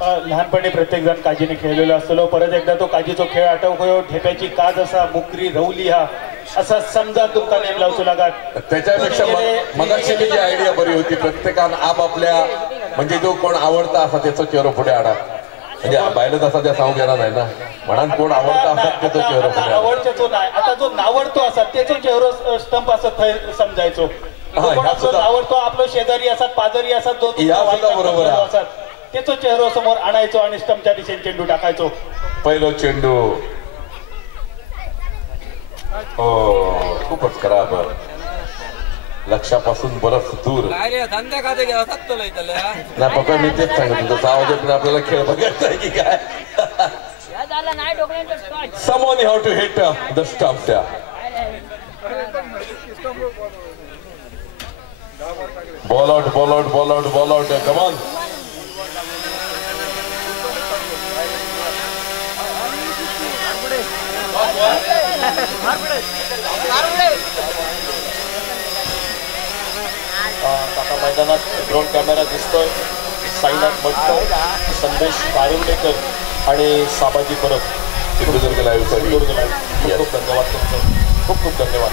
लहानपणी प्रत्येक जण काजीने खेळलेलो असतो। परत एकदा तो काजीचो खेळ आठवतो। ठेप्याची काज असा मुकरी रवली हा असा समजा तुमका नेम लावचो लागा। त्याच्यापेक्षा मगाशी जी आयडिया बरी होती, प्रत्येकानं आपापल्या म्हणजे जो कोण आवडता असा त्याचं चेहरा पुढे आणा। म्हणजे बायलच असा त्या सांगू घेणार नाही ना, म्हणा कोण आवडता असतात त्याचं चेहरा पुढे। आवडच्याचो नाही, आता जो नावडतो असतात त्याचो चेहरा स्टंप असत समजायचो। आवडतो आपलं शेजारी असतात, पाजारी असतात, जो बरोबर असतात त्याचो चेहरा समोर आणायचो आणि स्टंपच्या दिशेने चेंडू टाकायचो। पहिलो चेंडू खूपच खराब, लक्षापासून बरंच दूर। नाही पप्पा मी तेच सांगत होतो, 6 वाजेपर्यंत आपल्याला खेळ बघायचा आहे की काय। Someone have to hit the stumps there. Ball out, ball out, ball out, ball out. Come on. आता मैदानात ड्रोन कॅमेरा दिसतोय। साईनाथ मटकर, संदेश कारवडेकर आणि साबाजी परब, सिंधुदुर्ग लाईव्ह साठी खूप खूप धन्यवाद तुमचं, खूप खूप धन्यवाद।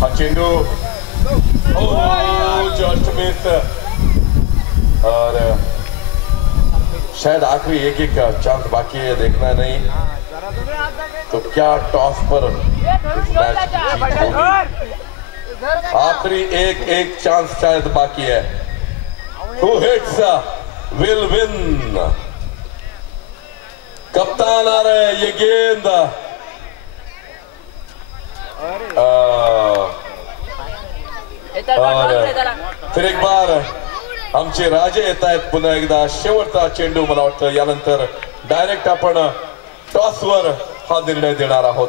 हा चेंडू जस्ट मिस, और शायद आखिरी एक चांस बाकी है, देखना नहीं तो क्या टॉस पर मैच जीत होगी। आखिरी एक चांस शायद बाकी है। Who hits will win। कप्तान आ रहे ये गेंद, फिर एक बार आमचे राजे येत आहेत पुन्हा एकदा। शेवटचा चेंडू मला वाटतं यानंतर डायरेक्ट आपण टॉसवर हा निर्णय देणार आहोत।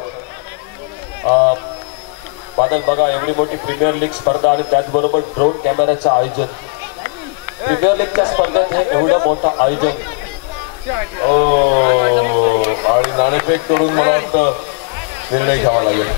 बादल बघा, एवढी मोठी प्रीमियर लीग स्पर्धा आणि त्याचबरोबर ड्रोन कॅमेऱ्याचं आयोजन, प्रीमियर लीगच्या स्पर्धेत हे एवढं मोठं आयोजन। आणि नाणेफेक करून मला वाटतं निर्णय घ्यावा लागेल।